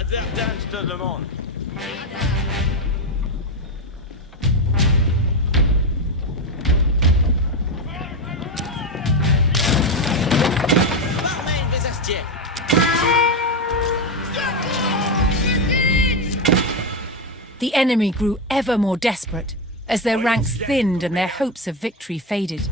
Advertence te demande. The enemy grew ever more desperate as their ranks thinned and their hopes of victory faded.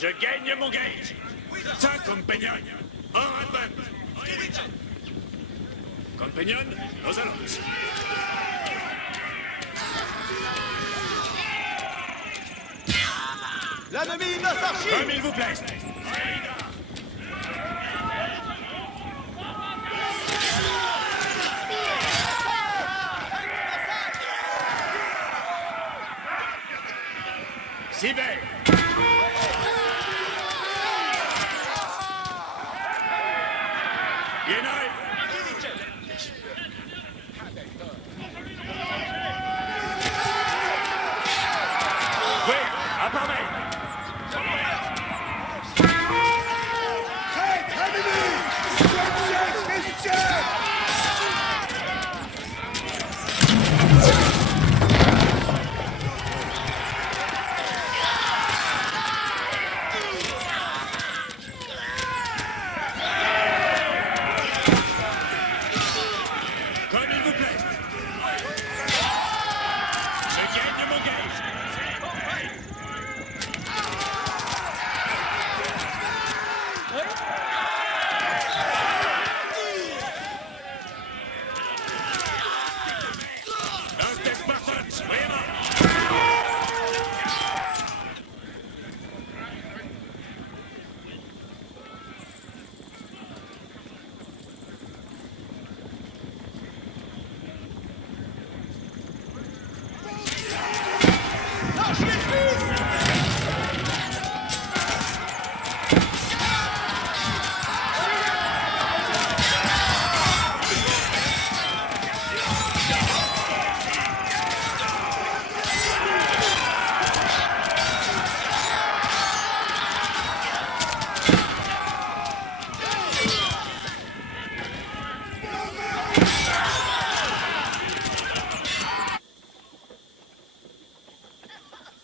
Je gagne mon gage. Ça, compagnon. En advance. Compagnon, nos annonces. L'ennemi n'assarchit! Comme il vous plaît. Si belle.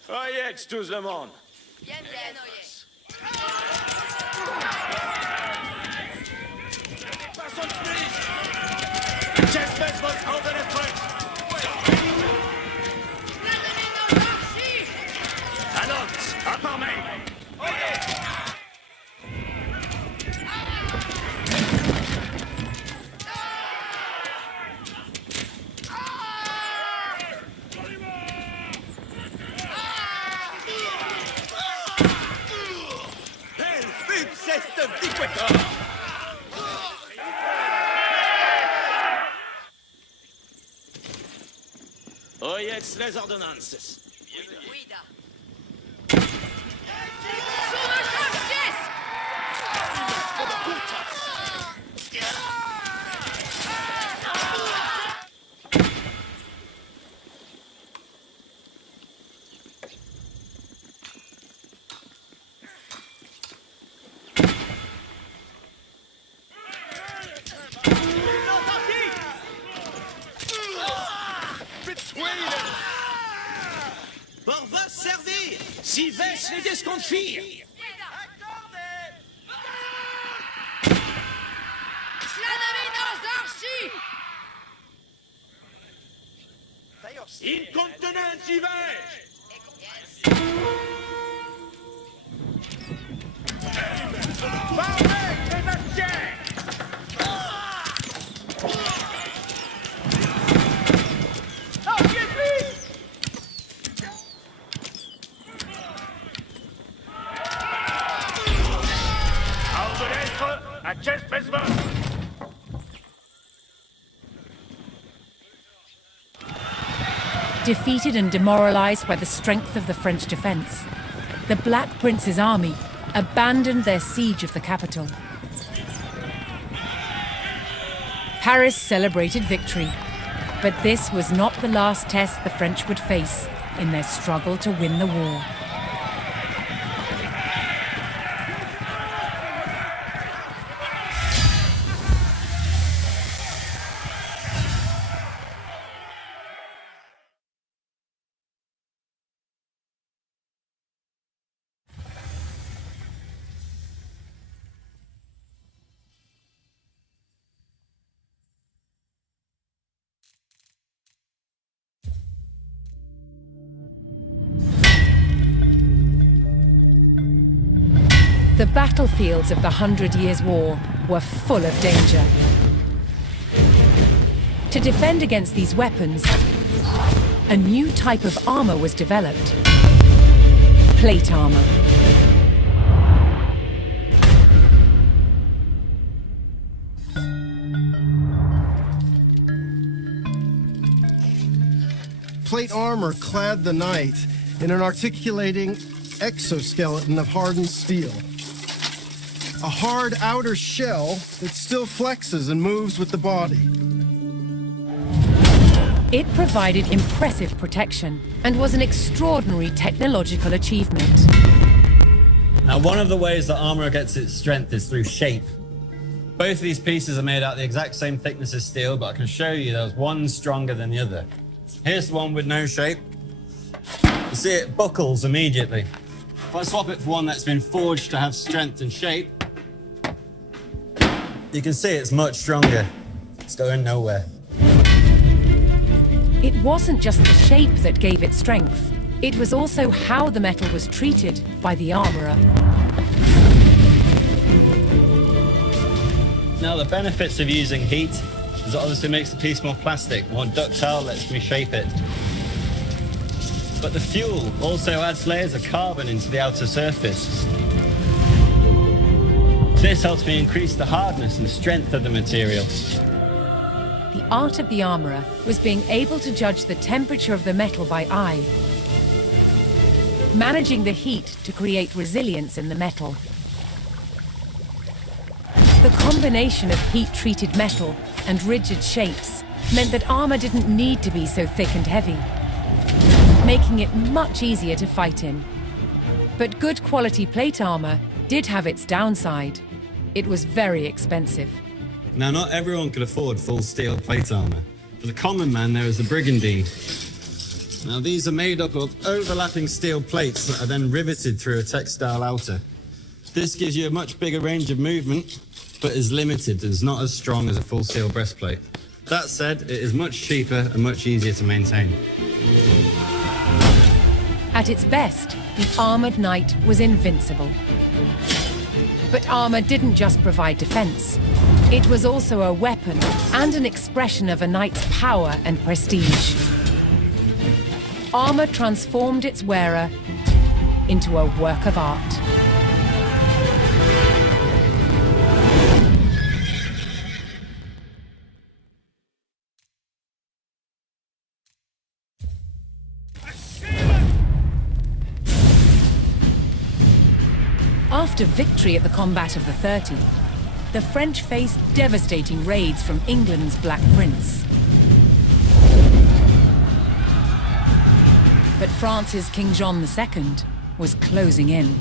Feuillette tout le monde. Bien, Oyez. Chestnut was open as print. Annonce, à part main. Ipsest viquetor! Oyez les ordonnances. Guida. Sur le chantier! Pour vos servir, si vêche les desconfire. Incontinent si vêche! Defeated and demoralized by the strength of the French defense, the Black Prince's army abandoned their siege of the capital. Paris celebrated victory, but this was not the last test the French would face in their struggle to win the war. The battlefields of the 100 Years' War were full of danger. To defend against these weapons, a new type of armor was developed: plate armor. Plate armor clad the knight in an articulating exoskeleton of hardened steel. A hard outer shell that still flexes and moves with the body. It provided impressive protection and was an extraordinary technological achievement. Now, one of the ways that armor gets its strength is through shape. Both of these pieces are made out the exact same thickness as steel, but I can show you there's one stronger than the other. Here's the one with no shape. You see it buckles immediately. If I swap it for one that's been forged to have strength and shape, you can see it's much stronger. It's going nowhere. It wasn't just the shape that gave it strength. It was also how the metal was treated by the armorer. Now, the benefits of using heat is it obviously makes the piece more plastic, more ductile, lets me shape it. But the fuel also adds layers of carbon into the outer surface. This helps me increase the hardness and strength of the material. The art of the armorer was being able to judge the temperature of the metal by eye, managing the heat to create resilience in the metal. The combination of heat-treated metal and rigid shapes meant that armor didn't need to be so thick and heavy, making it much easier to fight in. But good quality plate armor did have its downside. It was very expensive. Now, not everyone could afford full steel plate armor. For the common man, there is the brigandine. Now, these are made up of overlapping steel plates that are then riveted through a textile outer. This gives you a much bigger range of movement, but is limited and is not as strong as a full steel breastplate. That said, it is much cheaper and much easier to maintain. At its best, the armored knight was invincible. But armor didn't just provide defense. It was also a weapon and an expression of a knight's power and prestige. Armor transformed its wearer into a work of art. After victory at the Combat of the 30, the French faced devastating raids from England's Black Prince. But France's King John II was closing in.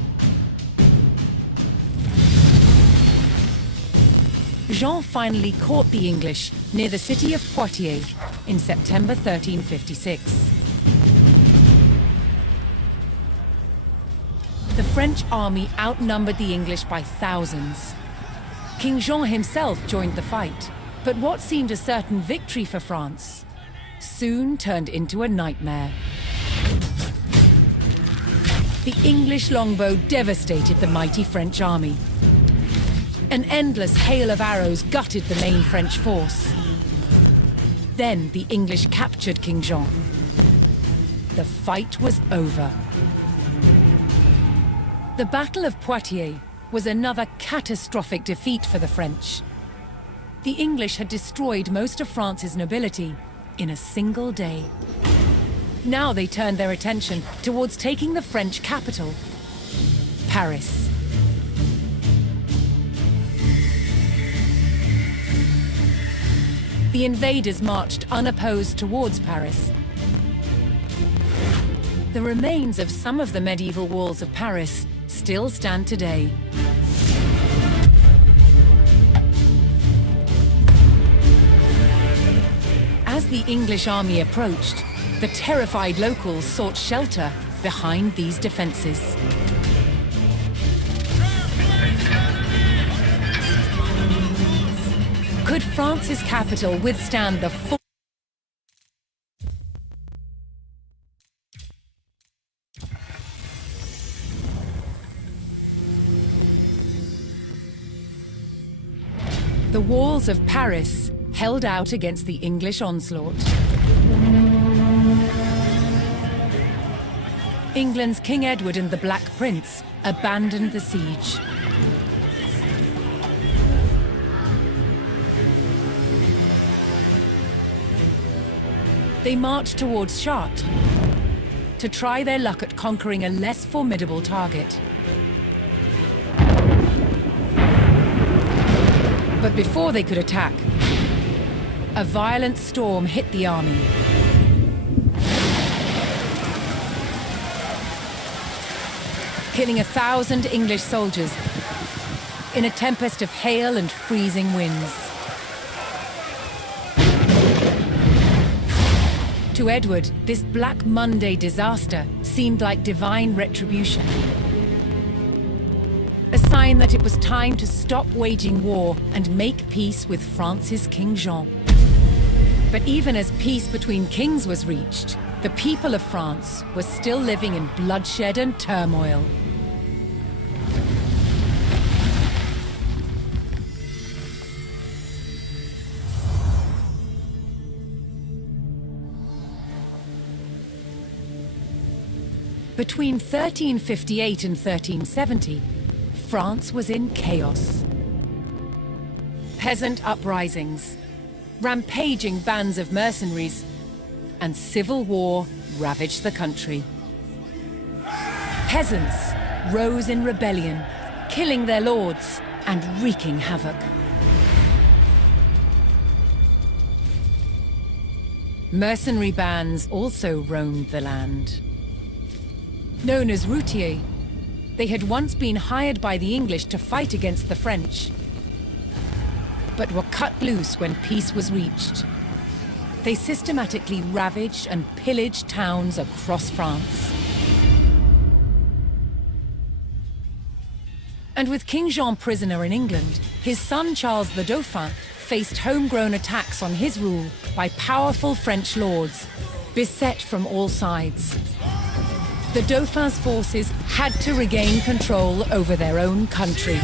Jean finally caught the English near the city of Poitiers in September 1356. The French army outnumbered the English by thousands. King Jean himself joined the fight, but what seemed a certain victory for France soon turned into a nightmare. The English longbow devastated the mighty French army. An endless hail of arrows gutted the main French force. Then the English captured King Jean. The fight was over. The Battle of Poitiers was another catastrophic defeat for the French. The English had destroyed most of France's nobility in a single day. Now they turned their attention towards taking the French capital, Paris. The invaders marched unopposed towards Paris. The remains of some of the medieval walls of Paris still stand today. As the English army approached, the terrified locals sought shelter behind these defenses. Could France's capital withstand the full The walls of Paris held out against the English onslaught. England's King Edward and the Black Prince abandoned the siege. They marched towards Chartres to try their luck at conquering a less formidable target. But before they could attack, a violent storm hit the army. Killing 1,000 English soldiers in a tempest of hail and freezing winds. To Edward, this Black Monday disaster seemed like divine retribution. A sign that it was time to stop waging war and make peace with France's King Jean. But even as peace between kings was reached, the people of France were still living in bloodshed and turmoil. Between 1358 and 1370, France was in chaos. Peasant uprisings, rampaging bands of mercenaries, and civil war ravaged the country. Peasants rose in rebellion, killing their lords and wreaking havoc. Mercenary bands also roamed the land. Known as routiers, they had once been hired by the English to fight against the French, but were cut loose when peace was reached. They systematically ravaged and pillaged towns across France. And with King Jean prisoner in England, his son Charles the Dauphin faced homegrown attacks on his rule by powerful French lords, beset from all sides. The Dauphin's forces had to regain control over their own country.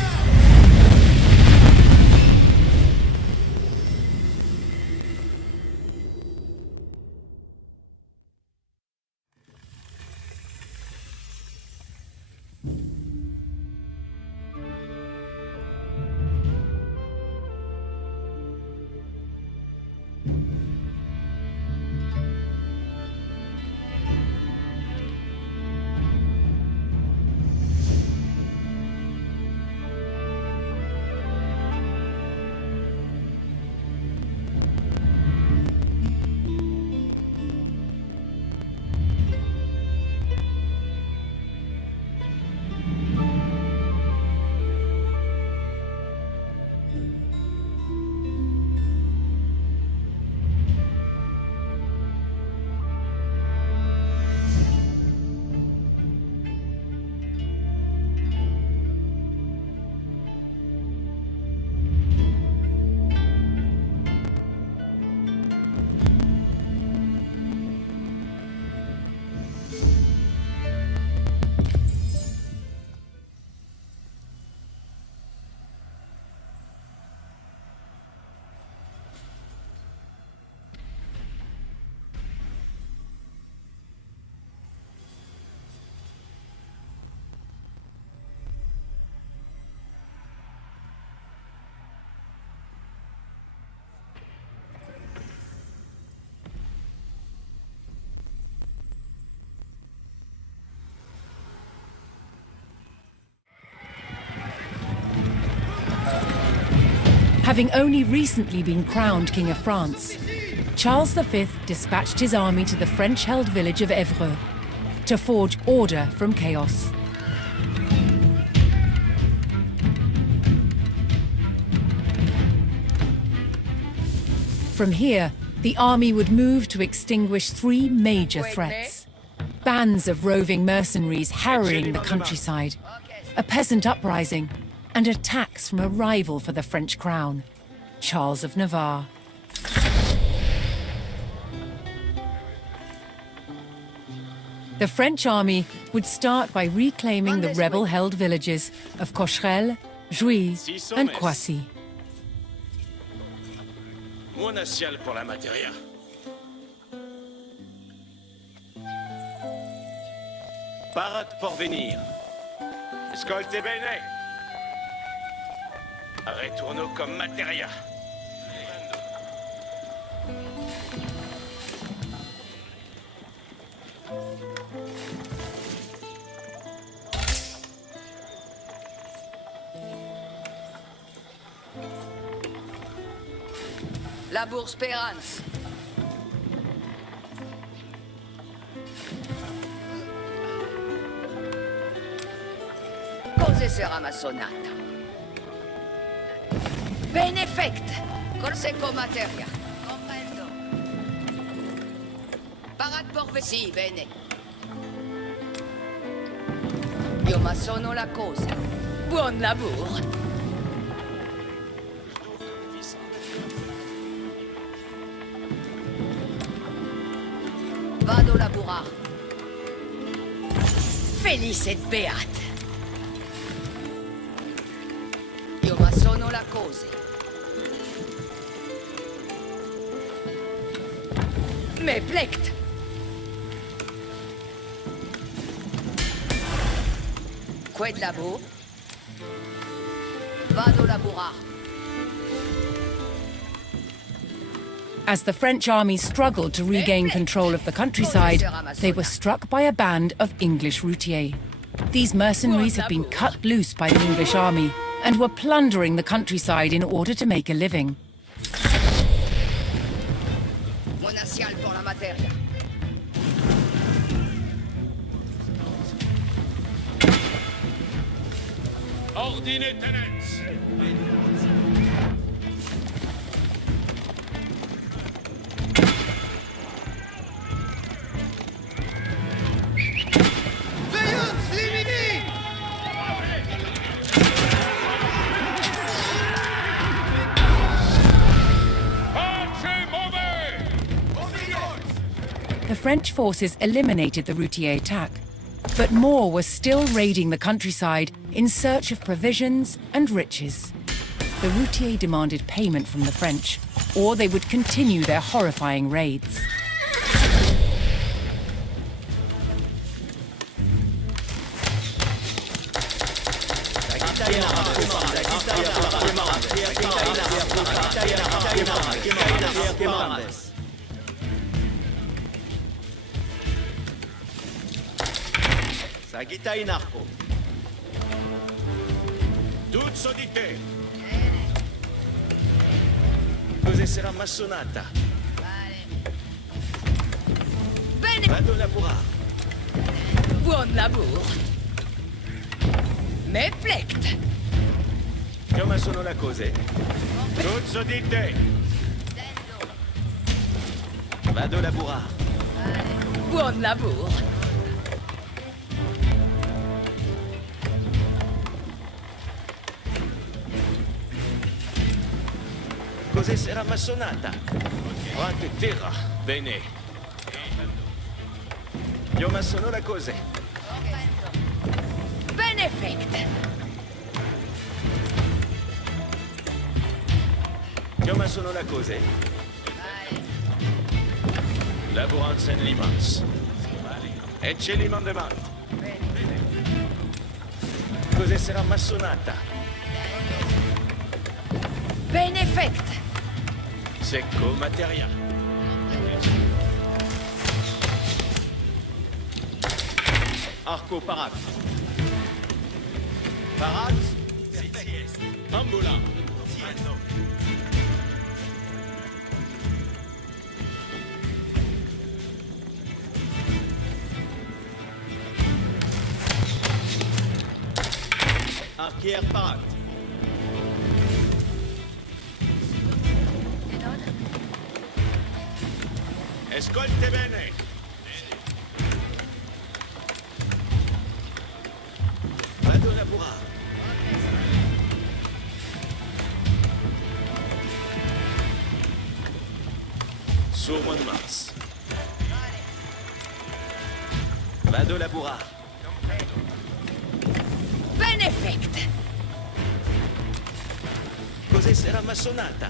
Having only recently been crowned King of France, Charles V dispatched his army to the French-held village of Évreux to forge order from chaos. From here, the army would move to extinguish three major threats. Bands of roving mercenaries harrying the countryside, a peasant uprising, and attacks from a rival for the French crown, Charles of Navarre. The French army would start by reclaiming the rebel-held villages of Cocherel, Jouy, and Coissy. Monacial pour la matéria. Parade porvenir. Escolte bene. Retourneau comme matéria. La bourse Perance. Cose sarà ma sonata. Benefect. Corseco materia. Comprendo. Parad porve. Sì, bene. Io ma sono la cosa. Buon lavoro. Vado laburar. Felice et beat. Io ma sono la cose. Me plect. Qued labo. Vado laburar. As the French army struggled to regain control of the countryside, they were struck by a band of English routiers. These mercenaries had been cut loose by the English army and were plundering the countryside in order to make a living. Monacial pour la materia. Ordine tenens. The French forces eliminated the routier attack, but more were still raiding the countryside in search of provisions and riches. The routier demanded payment from the French, or they would continue their horrifying raids. Sagita inarco. Tut sodite. Cose sarà massonata. Bene. Vado laburar. Buon lavoro. Me plect. Io ma sono la cose. Tut sodite. Vado laburar. Buon lavoro. Cose sarà massonata. Quante terra. Bene. Io ma sono la cose. Benefect. Io ma sono la cose. Laburanza in limans. E c'è l'imandement. Cose sarà massonata. Benefect. Secco materia. Arco parade. Parade. Ambulant. Arquière parade. Escolte bene. Vado lavorare. Sur de Mars. Vado lavorare. Benefect! Cos'è sarà massonata?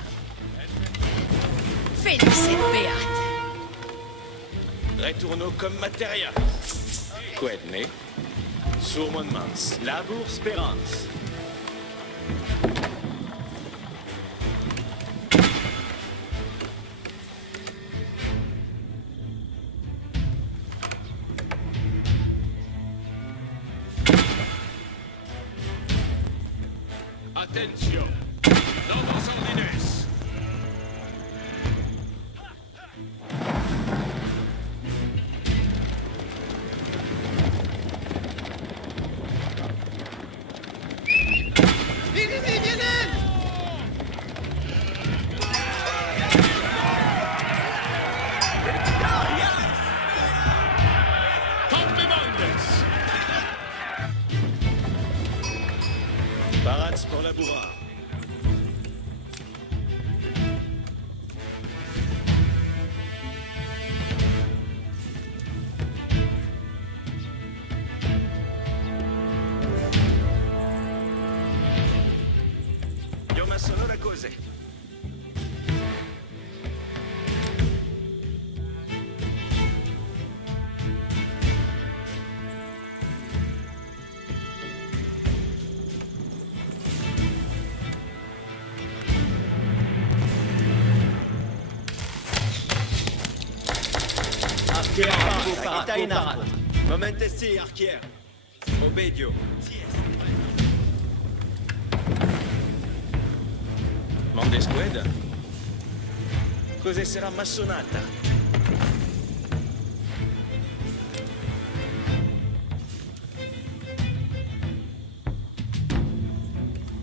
Felice Beat! Retourneau comme matériel. Quedney. Sur de Mars. Labour Spérance. Attention! Normas ordines! Complimentos! Parades pour labourar. Io ma sono la cose. Archière, parade. Momentesti, archière. Obedio. Monde squad? Cos'è sarà massonata?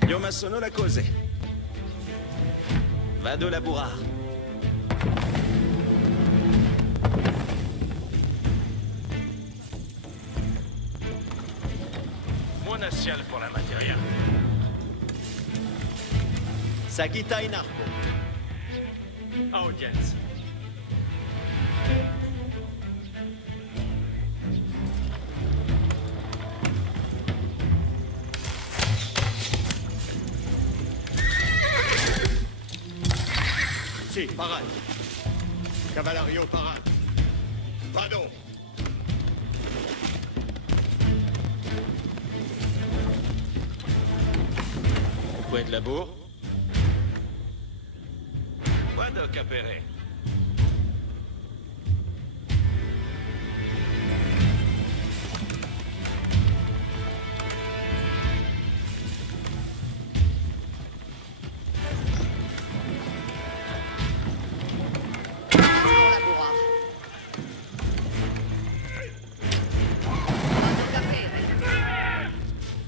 Io ma sono la cose. Vado lavorare. Monasial pour la matériel. Sakita Inarco. Audience. Sì, parade. Cavalario, parade. Vado! Point de labour. Vado capere.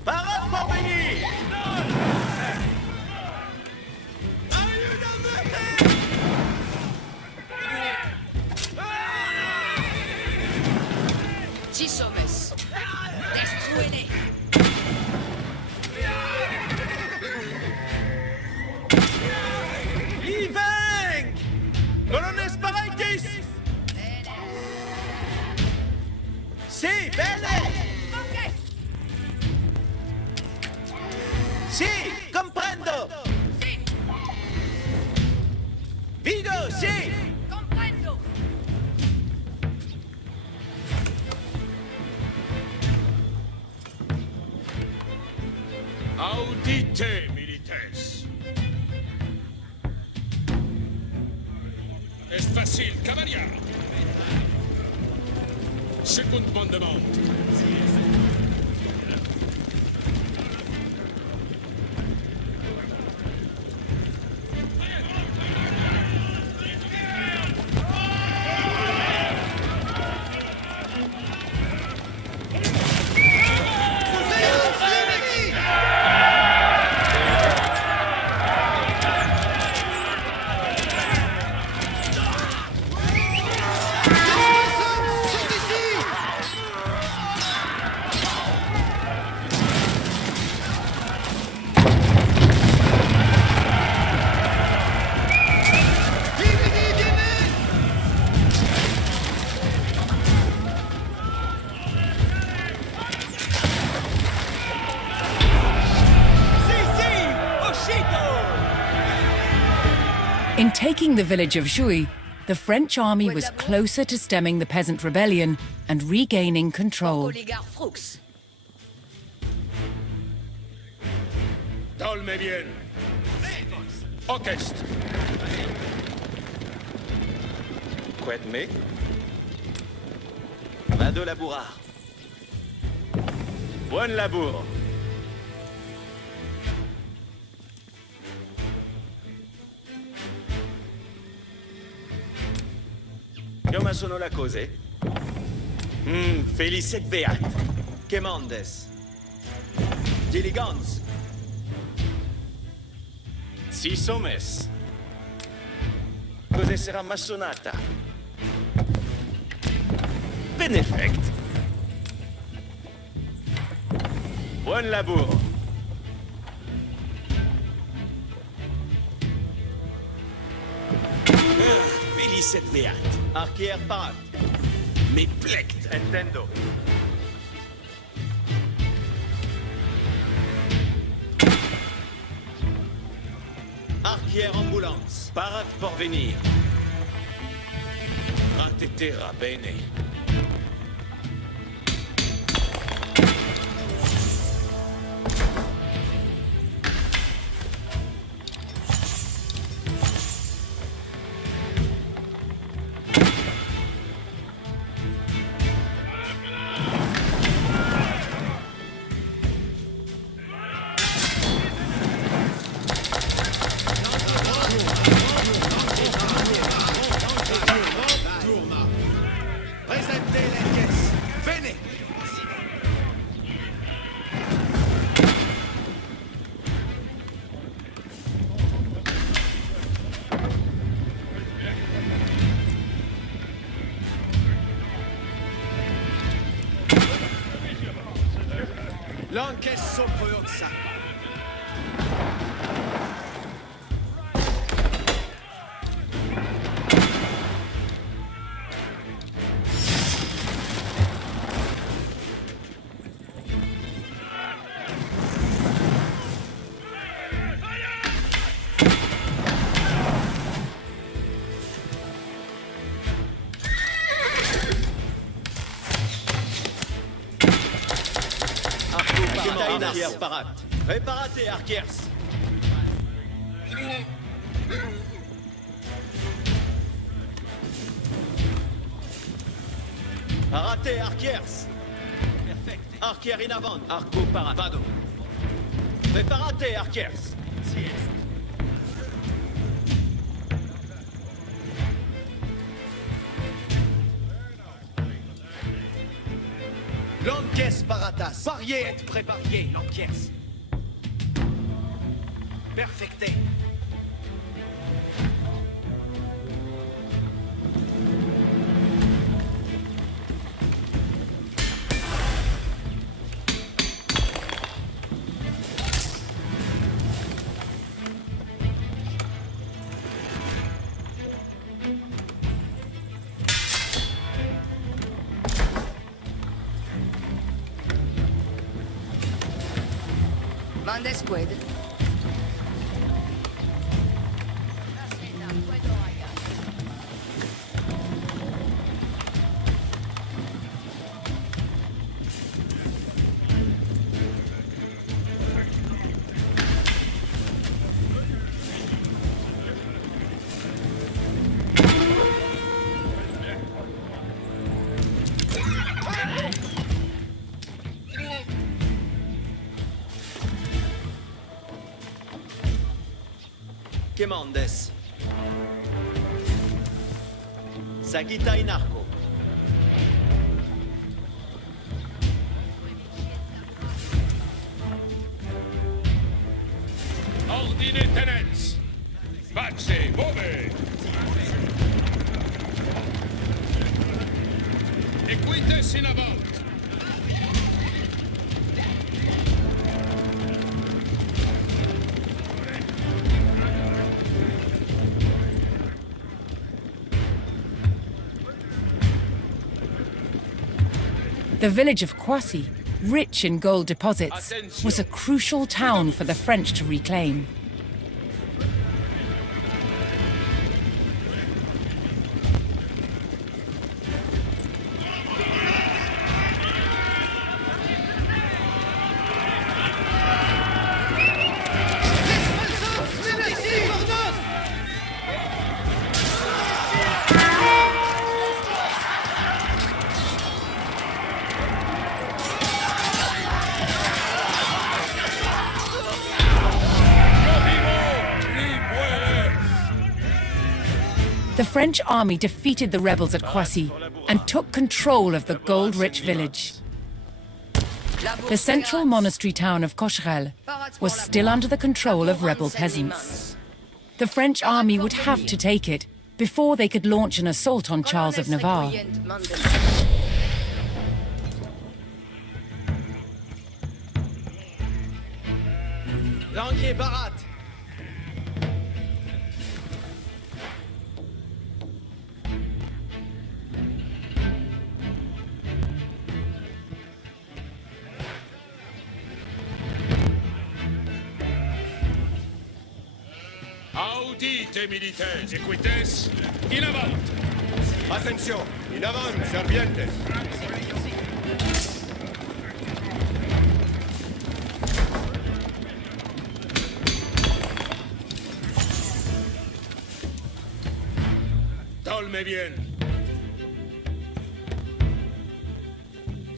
Parade pour venir! Ci sommes. Destruele. Ivenk! Colonnes Paraitis! Sì, bene! Sì, comprendo! Sì, Vigo, sì! comprendo. Audite, milites! Est facile, cavalier! Second mandement. In taking the village of Jouy, the French army was closer to stemming the peasant rebellion and regaining control. Oligarque Frux. Tolme bien. Orchestre. Quetme. Va de labourar. Buon laburo. Come sono le cose? Felicet beat. Che mandes? Diligence. Si somes. Cos'è sarà massonata? Benefect. Buon lavoro. Felicet beat. Archier parat. Me plect. Intendo. Archier ambulance. Parat pour venir. Ratetera bene. L'encaisse sopra. Archiers parat. Réparate, Archiers. Parate, Archiers. Perfect. Archier in avant. Arco parat. Vado. Réparate, Archiers. Si est. L'encaisse paratas. Parier et préparier, l'encaisse. Perfecté. Mande squad. ¿Qué mandes? Saguita in arco. Ordine tenets. Pace, move. Equites in avant. The village of Croissy, rich in gold deposits, was a crucial town for the French to reclaim. The French army defeated the rebels at Croissy and took control of the gold-rich village. The central monastery town of Cocherel was still under the control of rebel peasants. The French army would have to take it before they could launch an assault on Charles of Navarre. Languier Barat. Audite, militaires, equites, in avant! Attention, in avant, servientes. Dolme bien!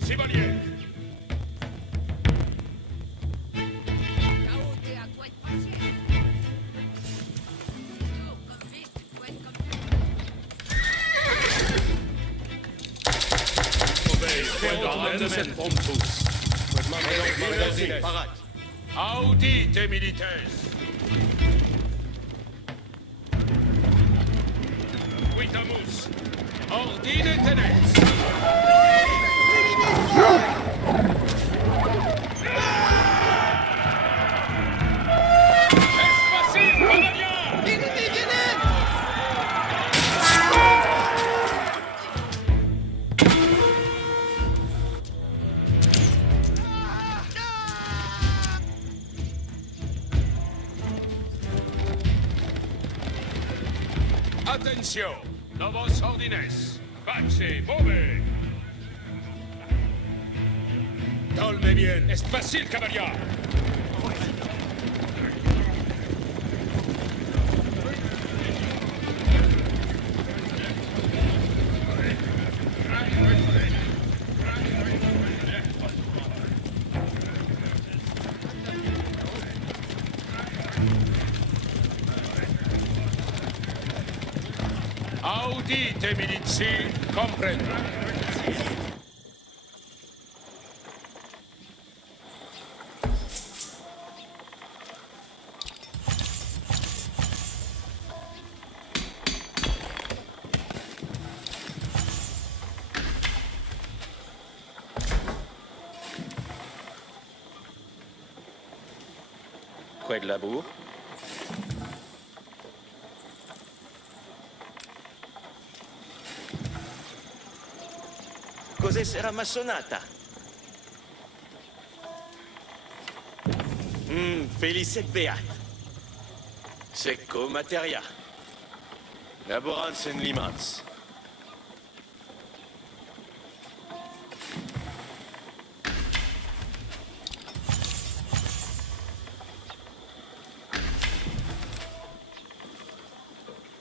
Chevalier! Audite, militaires! Quitamus! Ordine tenes! Espacito, cavalier! Attention! Novos ordines! Pace, move! Dolme bien! Est facile, cavalier! Audite, milici, comprendo. Quoi de labour? Cos'è sarà massonata? Felicet beat. Secco materia. Laborans en limans.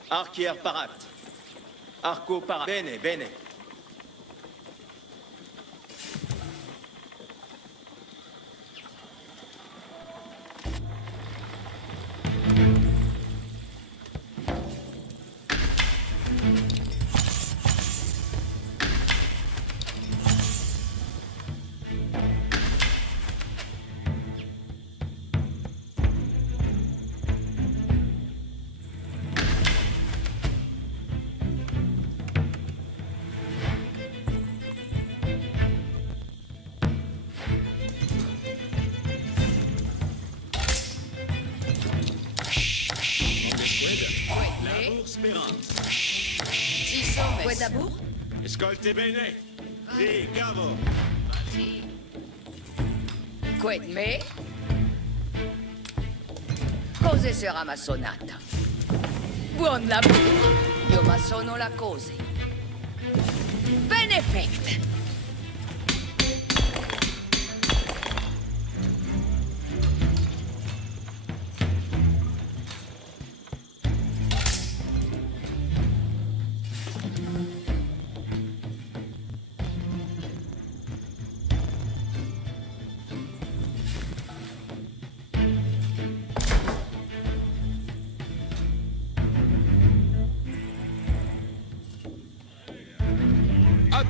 Archier parat. Arco parat. Bene, bene. Quoi d'abord? Ascolte bene. Sì, cavo. Quid me? Cos'è sarà massonata? Buon lavoro! Io massono la cose. Benefect!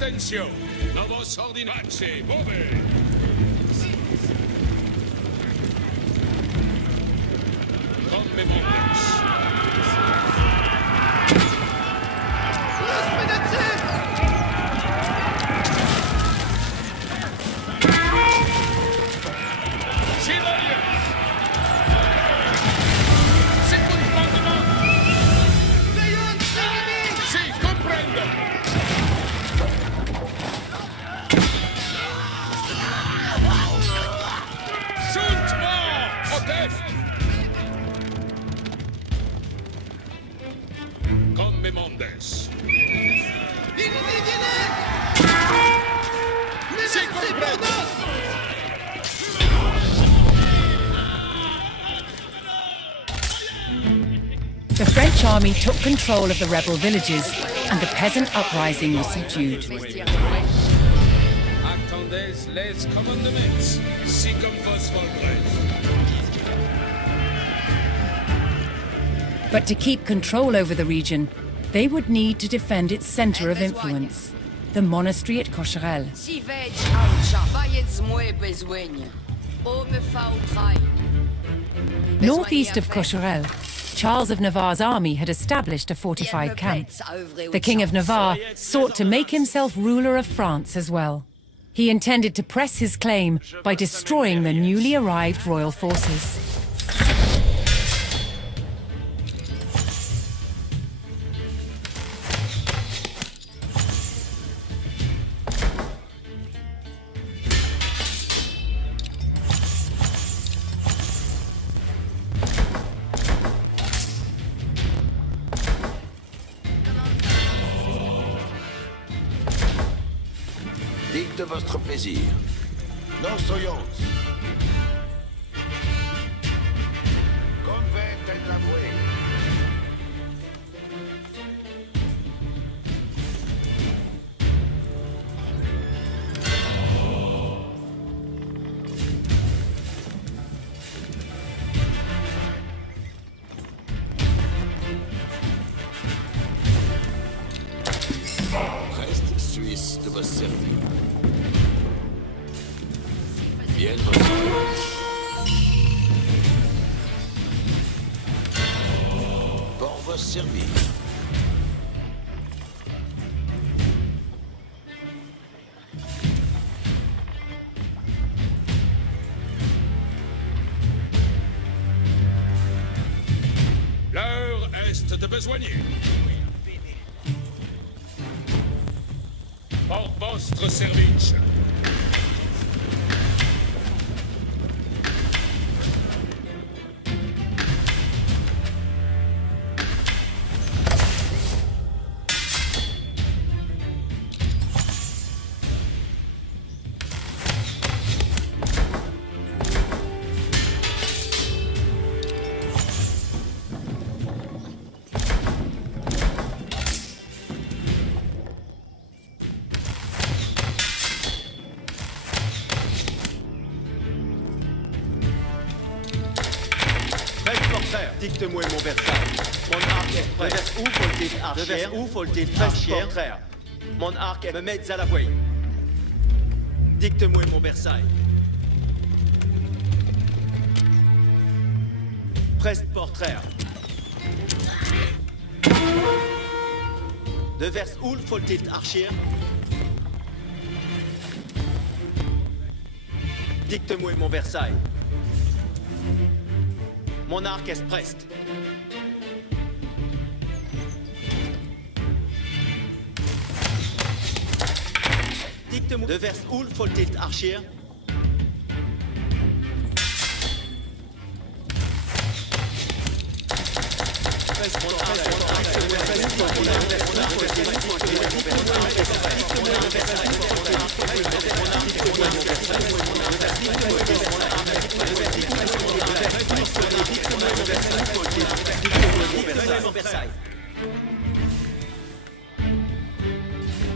Attention! Novos ordinace, move! Come montes. The French army took control of the rebel villages, and the peasant uprising was subdued. Attendez les commandements. Si comme vos volontés. But to keep control over the region, they would need to defend its center of influence, the monastery at Cocherel. Northeast of Cocherel, Charles of Navarre's army had established a fortified camp. The King of Navarre sought to make himself ruler of France as well. He intended to press his claim by destroying the newly arrived royal forces. Dites de votre plaisir. Non soyons. Convaincre et l'avouer. Reste suisse de vos services. Bien pour vos services. L'heure est de besoigner. Pour votre service. Dicte-moi mon Versailles. Mon arc est prêt. De vers où faut-il archère? Mon arc est me mettre à la voie. Dicte-moi mon Versailles. Preste portrait. De vers où faut-il archir? Dicte-moi mon Versailles. Mon arc est preste. Dicte-moi de vers où faut-il archir?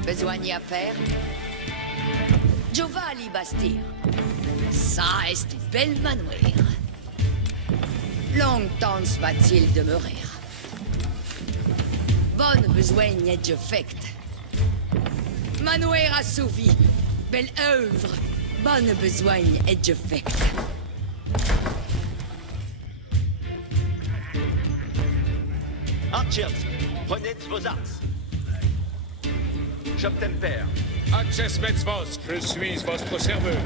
Besoin à faire? Giovanni Bastir. Ça est belle manoir. Longtemps va-t-il demeurer? Bonne besogne de fect. manouer assouvi. Belle œuvre. Bonne besogne est-je faite. Archers, prenez vos armes. J'obtempère. Access Metzvos, je suis votre serveuse.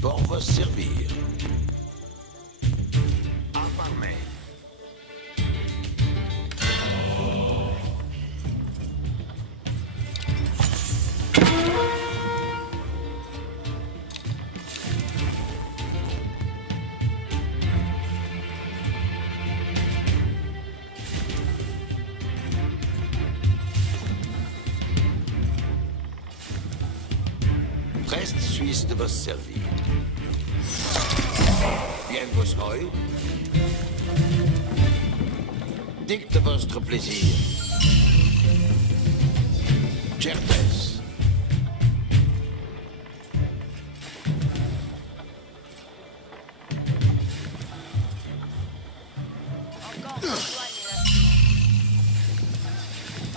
Pour vous servir. Armée. Reste suisse de vous servir. Bien vos oeils. Dicte votre plaisir. Certes.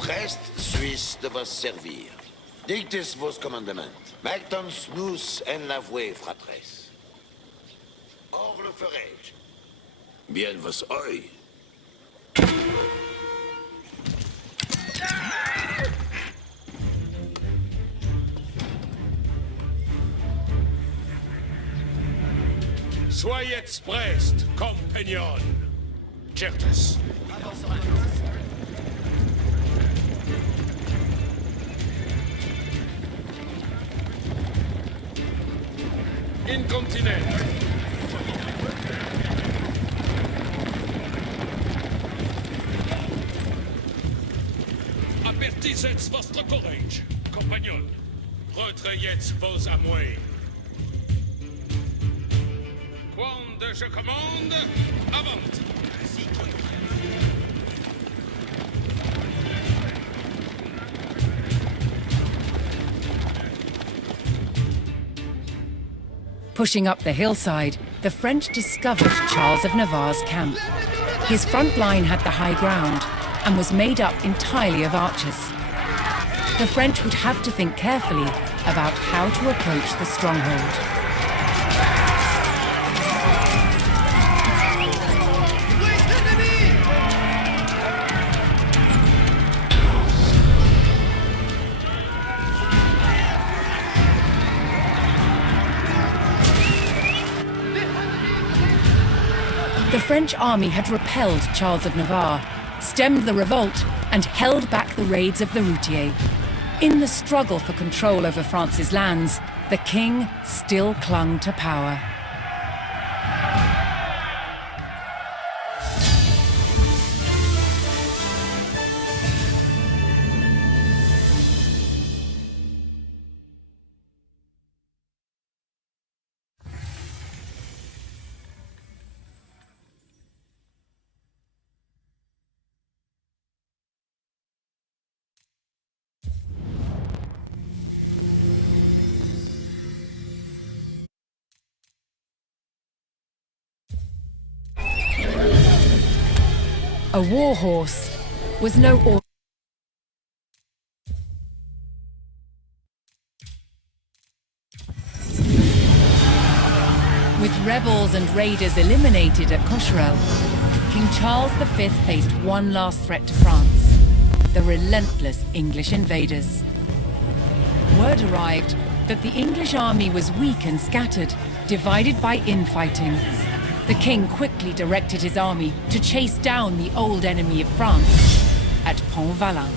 Reste suisse de vous servir. Dictes vos commandements. Mettons nous en l'avouer, fratresse. Or le ferai-je. Bien vos oeils. Soyez prest, compagnon. Certes. Incontinent. Avertissez votre courage, compagnon. Retrayez vos amouets. Quand je commande, avant. Pushing up the hillside, the French discovered Charles of Navarre's camp. His front line had the high ground and was made up entirely of archers. The French would have to think carefully about how to approach the stronghold. The French army had repelled Charles of Navarre, stemmed the revolt, and held back the raids of the routiers. In the struggle for control over France's lands, the king still clung to power. A war horse was no With rebels and raiders eliminated at Cocherel, King Charles V faced one last threat to France: the relentless English invaders. Word arrived that the English army was weak and scattered, divided by infighting. The king quickly directed his army to chase down the old enemy of France at Pont-Valin.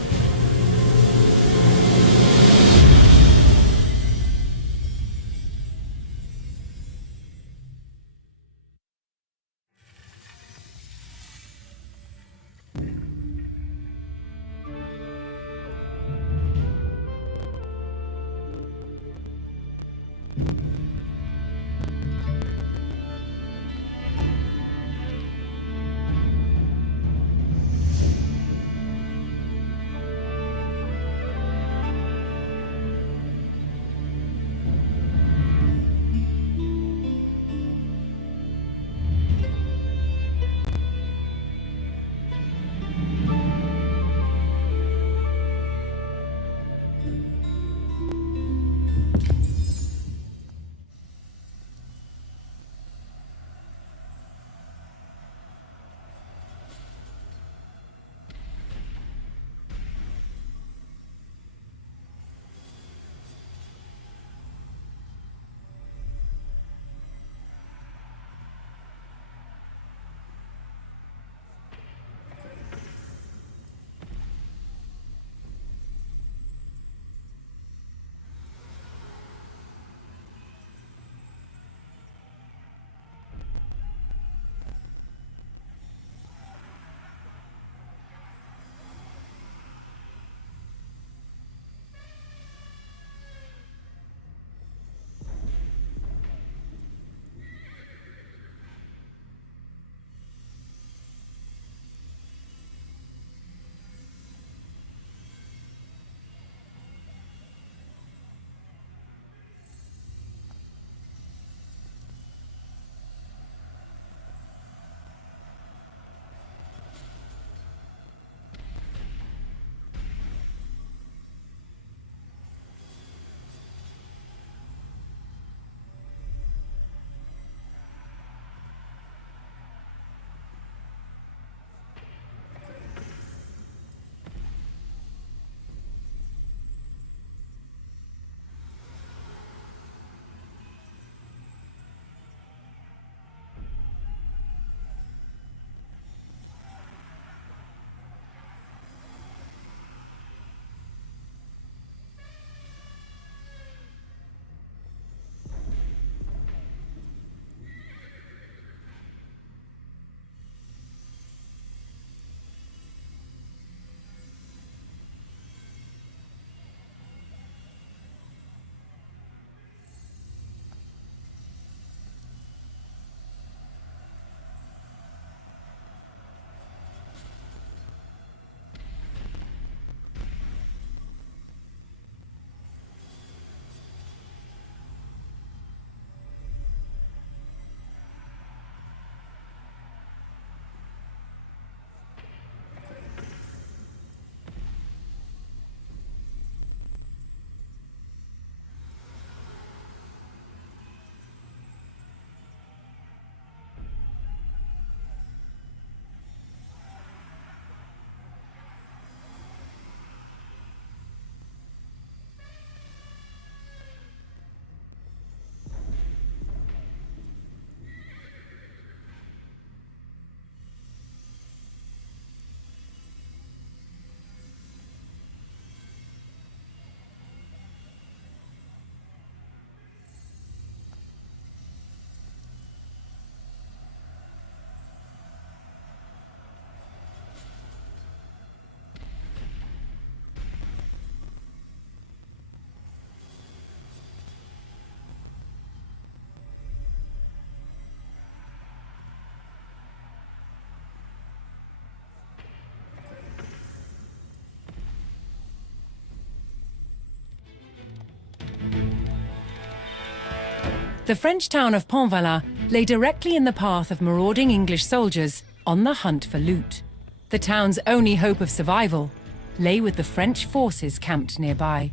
The French town of Pontvalin lay directly in the path of marauding English soldiers on the hunt for loot. The town's only hope of survival lay with the French forces camped nearby.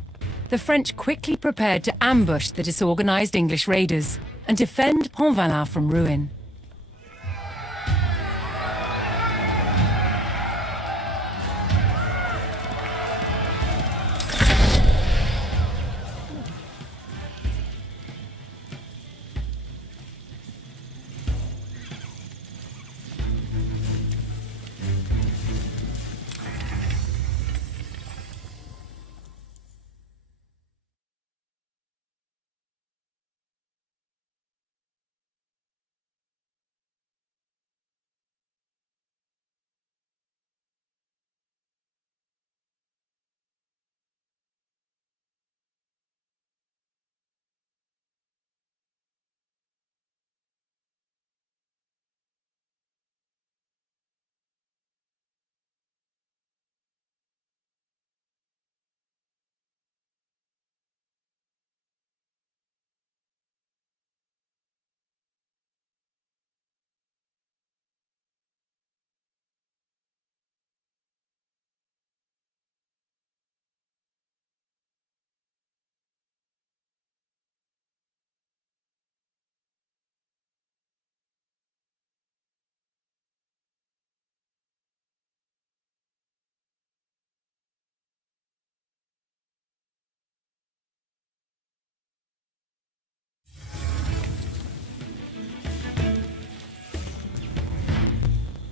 The French quickly prepared to ambush the disorganized English raiders and defend Pontvalin from ruin.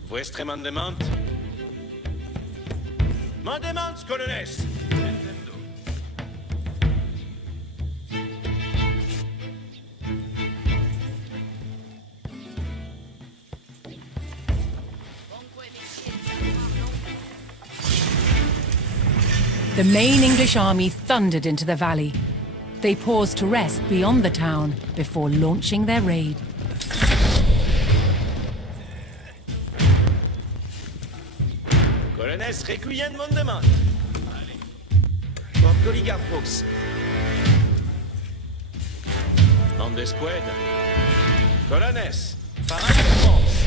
Votre mandement? Mandement, colonès! The main English army thundered into the valley. They paused to rest beyond the town before launching their raid. Colonès, recueillant mon demande. Fort Goliga Fox. Nom de squad. Colonès, Parade de force.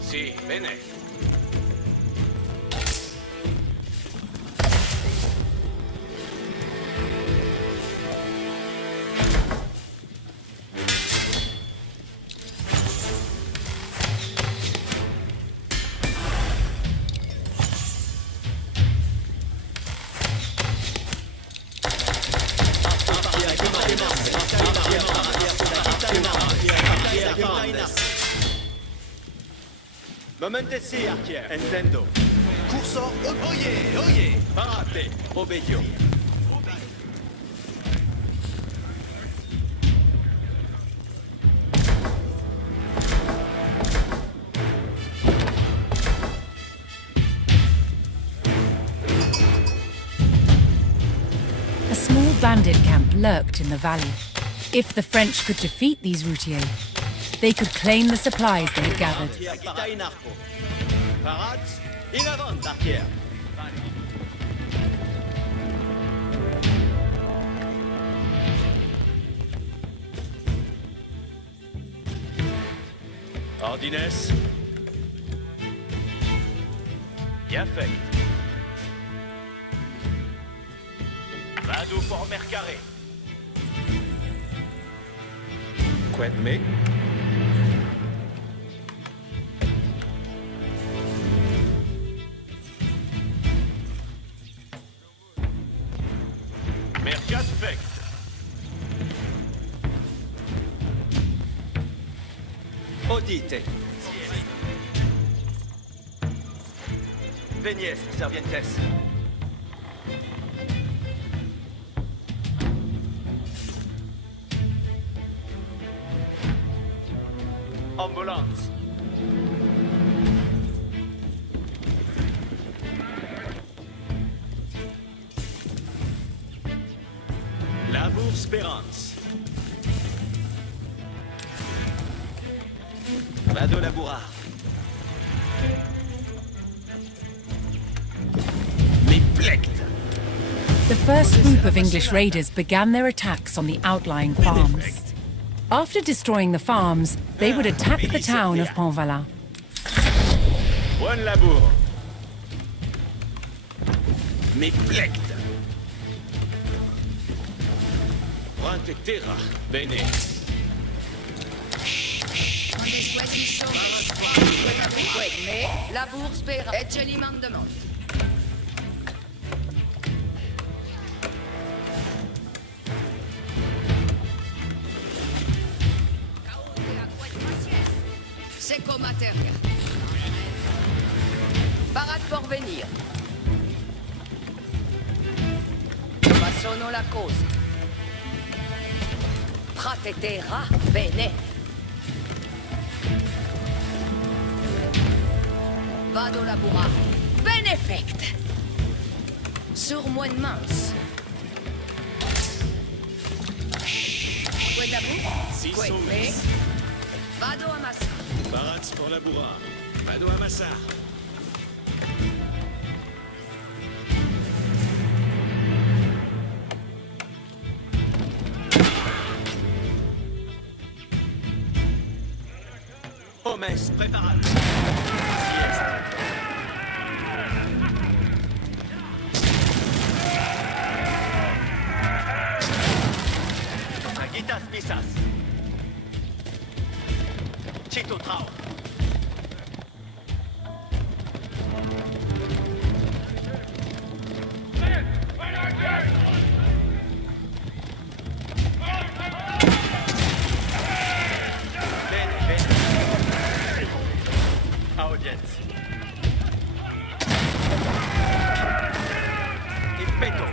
Si, bene. Momentesi, archière. Entendo. Curso, oye, oye. Parate, obedio. A small bandit camp lurked in the valley. If the French could defeat these routiers, they could claim the supplies they had gathered. Parade, in avant, archière. Ordinesse. Bien fait. Vado pour Mercarré. Quadme. Mercat fect. Audite. Venies, servientes. Ambulance. Labour Spérance. Vado labourard. Mes plectes. The first group of English raiders began their attacks on the outlying farms. After destroying the farms, they would attack the town of Pontvala. Buon lavoro. Mes plectes. Quante terra. Bene. Mais la bourse paiera. Et je lui m'en demande. C'est comme matériel. Parade pour venir. Ma sono la cause. Prate terra, bene. Vado labourare. Benefect. Sur moi de mince. Six Mais vado a massa. Barats pour labourard. Vado amassar. Promesse préparable. Agitas misas. Chito trao. Bene, bene. Audience. Impeto.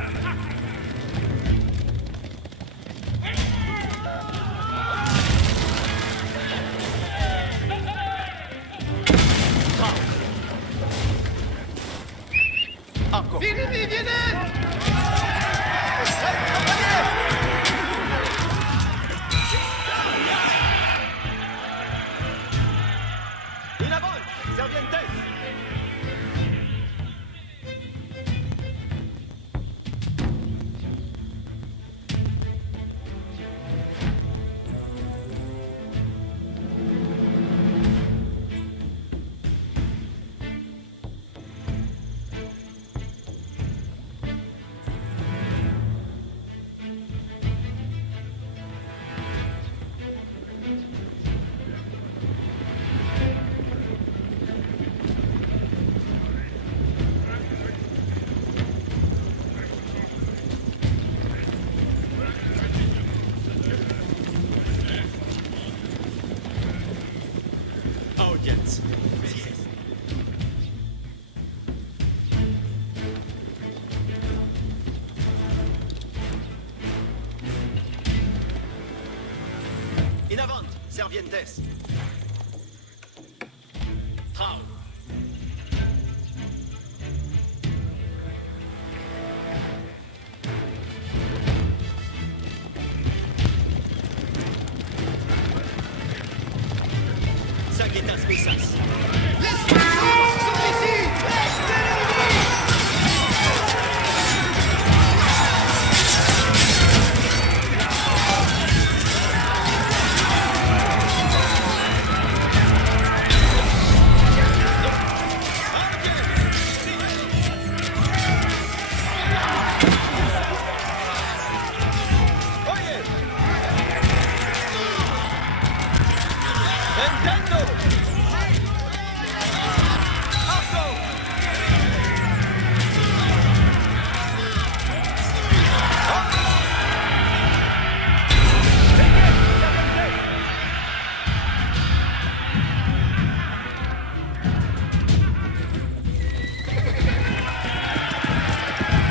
Arco. Vieni, vieni! In avanti, servientes! Audience. In avanti, servientes. Trau. Sagitas misas.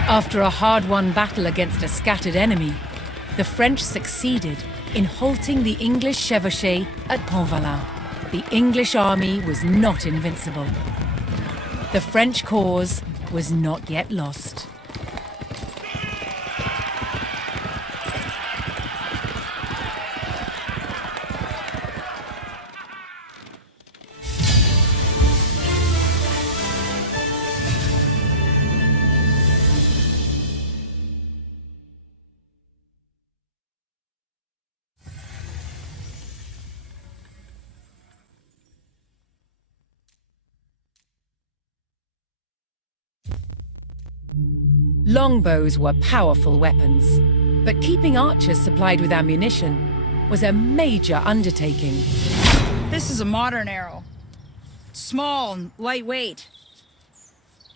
After a hard-won battle against a scattered enemy, the French succeeded in halting the English chevauchée at Pontvala. The English army was not invincible. The French cause was not yet lost. Longbows were powerful weapons, but keeping archers supplied with ammunition was a major undertaking. This is a modern arrow. Small and lightweight.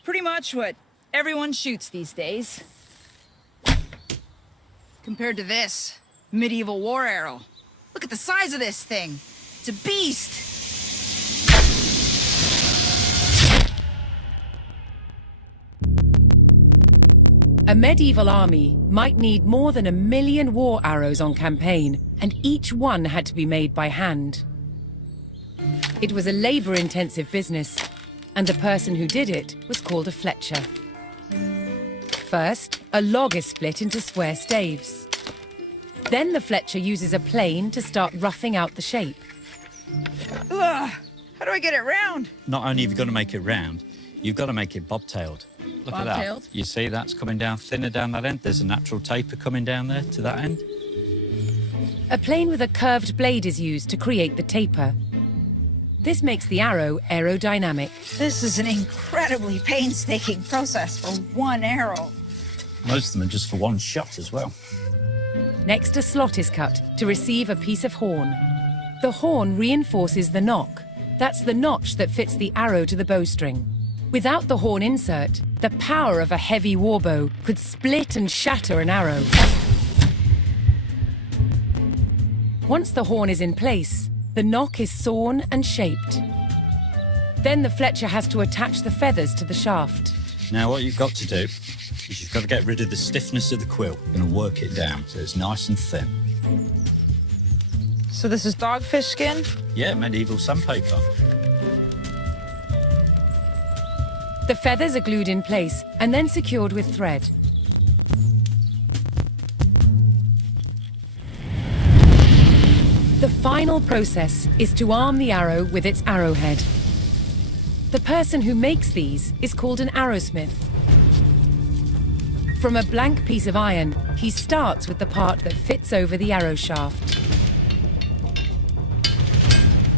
Pretty much what everyone shoots these days. Compared to this medieval war arrow. Look at the size of this thing. It's a beast. A medieval army might need more than 1 million war arrows on campaign, and each one had to be made by hand. It was a labor-intensive business, and the person who did it was called a fletcher. First, a log is split into square staves. Then the fletcher uses a plane to start roughing out the shape. Ugh, how do I get it round? Not only have you got to make it round, you've got to make it bobtailed. Look at that. Bobtailed? You see that's coming down thinner down that end? There's a natural taper coming down there to that end. A plane with a curved blade is used to create the taper. This makes the arrow aerodynamic. This is an incredibly painstaking process for one arrow. Most of them are just for one shot as well. Next, a slot is cut to receive a piece of horn. The horn reinforces the nock. That's the notch that fits the arrow to the bowstring. Without the horn insert, the power of a heavy warbow could split and shatter an arrow. Once the horn is in place, the nock is sawn and shaped. Then the fletcher has to attach the feathers to the shaft. Now what you've got to do is you've got to get rid of the stiffness of the quill. You're going to work it down so it's nice and thin. So this is dogfish skin? Yeah, medieval sandpaper. The feathers are glued in place and then secured with thread. The final process is to arm the arrow with its arrowhead. The person who makes these is called an arrowsmith. From a blank piece of iron, he starts with the part that fits over the arrow shaft.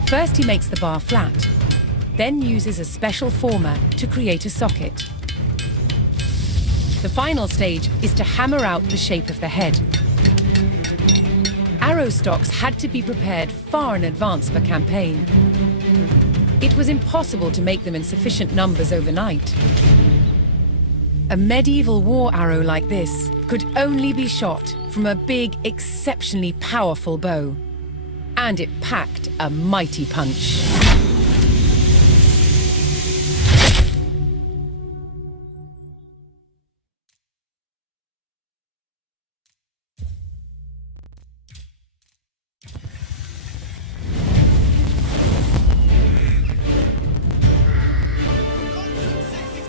First, he makes the bar flat, then uses a special former to create a socket. The final stage is to hammer out the shape of the head. Arrow stocks had to be prepared far in advance of a campaign. It was impossible to make them in sufficient numbers overnight. A medieval war arrow like this could only be shot from a big, exceptionally powerful bow. And it packed a mighty punch.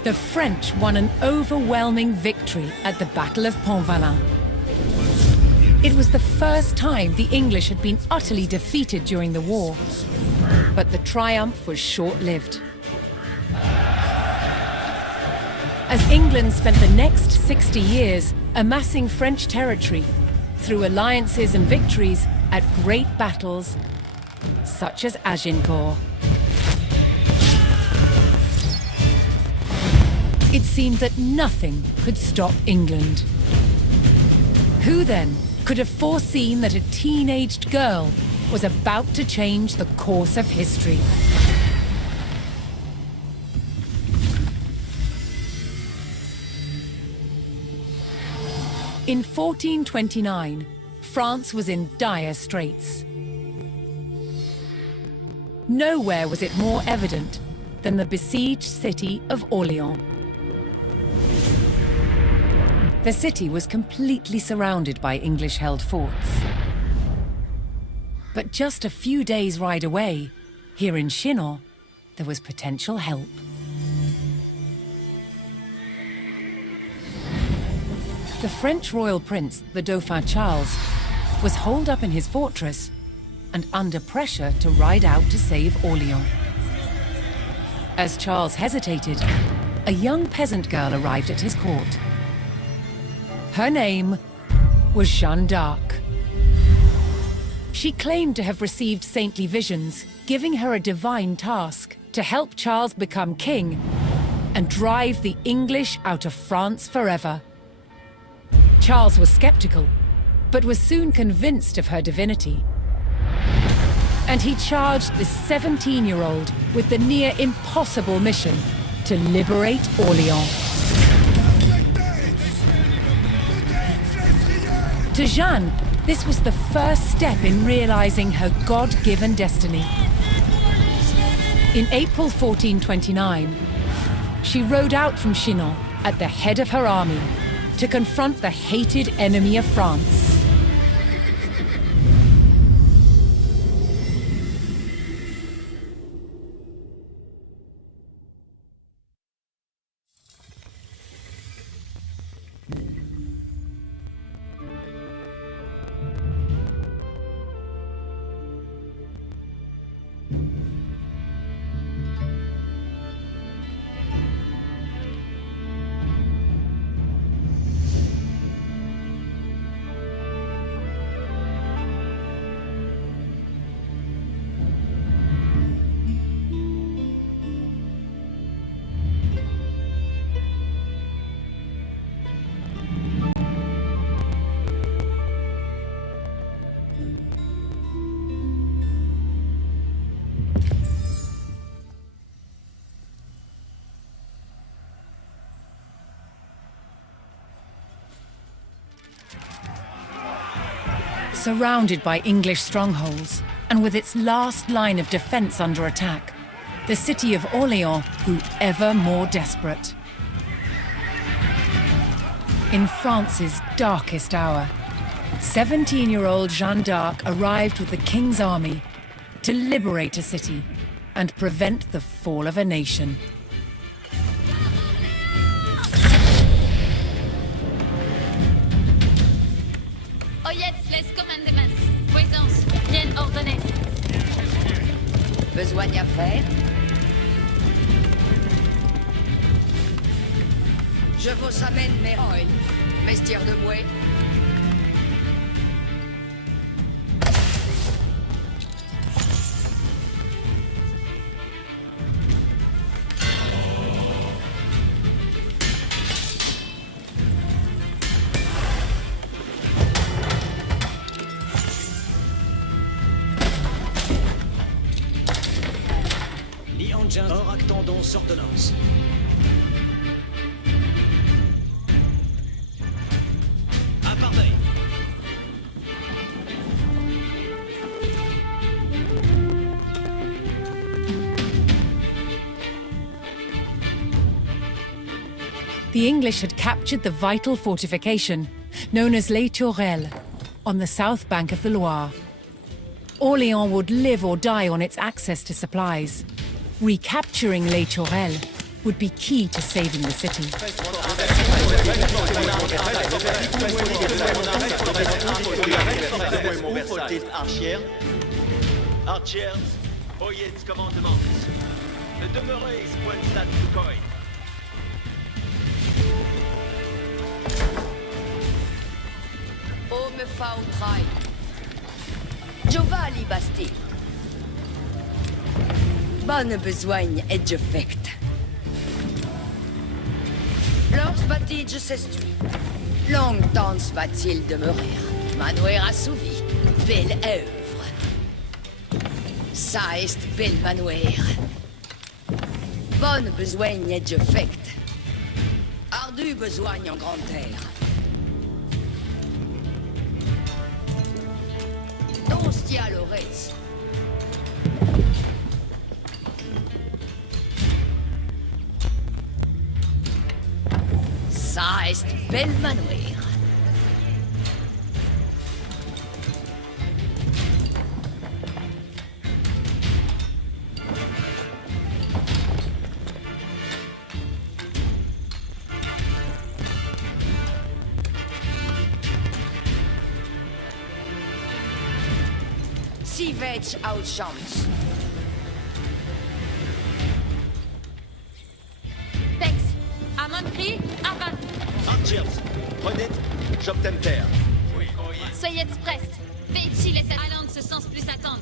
The French won an overwhelming victory at the Battle of Pontvalin. It was the first time the English had been utterly defeated during the war. But the triumph was short-lived. As England spent the next 60 years amassing French territory through alliances and victories at great battles such as Agincourt. It seemed that nothing could stop England. Who then could have foreseen that a teenaged girl was about to change the course of history? In 1429, France was in dire straits. Nowhere was it more evident than the besieged city of Orléans. The city was completely surrounded by English-held forts. But just a few days' ride away, here in Chinon, there was potential help. The French royal prince, the Dauphin Charles, was holed up in his fortress and under pressure to ride out to save Orléans. As Charles hesitated, a young peasant girl arrived at his court. Her name was Jeanne d'Arc. She claimed to have received saintly visions, giving her a divine task to help Charles become king and drive the English out of France forever. Charles was skeptical, but was soon convinced of her divinity. And he charged this 17-year-old with the near impossible mission to liberate Orléans. To Jeanne, this was the first step in realizing her God-given destiny. In April 1429, she rode out from Chinon at the head of her army to confront the hated enemy of France. Surrounded by English strongholds, and with its last line of defense under attack, the city of Orléans grew ever more desperate. In France's darkest hour, 17-year-old Jeanne d'Arc arrived with the king's army to liberate a city and prevent the fall of a nation. Oyets les commandements. Puissance, bien ordonnée. Besoin à faire? Je vous amène mes oils, mestière de mouet. Hors actendons ordonnance. À pareil. The English had captured the vital fortification, known as Les Tourelles, on the south bank of the Loire. Orléans would live or die on its access to supplies. Recapturing Les Tourelles would be key to saving the city. Archers, oyez commandement. Demeurez Squanstat Sukhoi. Oh, me fa au trail. Giovali Basti. Bonne besoigne et je fecte. Lors batige s'estui. Longtemps va-t-il demeurer. Manouer assouvi. Belle œuvre. Ça est belle manouer. Bonne besoigne et je fecte. Ardu besoigne en grande terre. Tostia l'ores. Ça est belle manouer. Si vetch out chance. Tex, à mon prix, avant. Archers, prenez, j'obtiens terre. Soyez prest. Veichi les allant de ce sens plus attendre.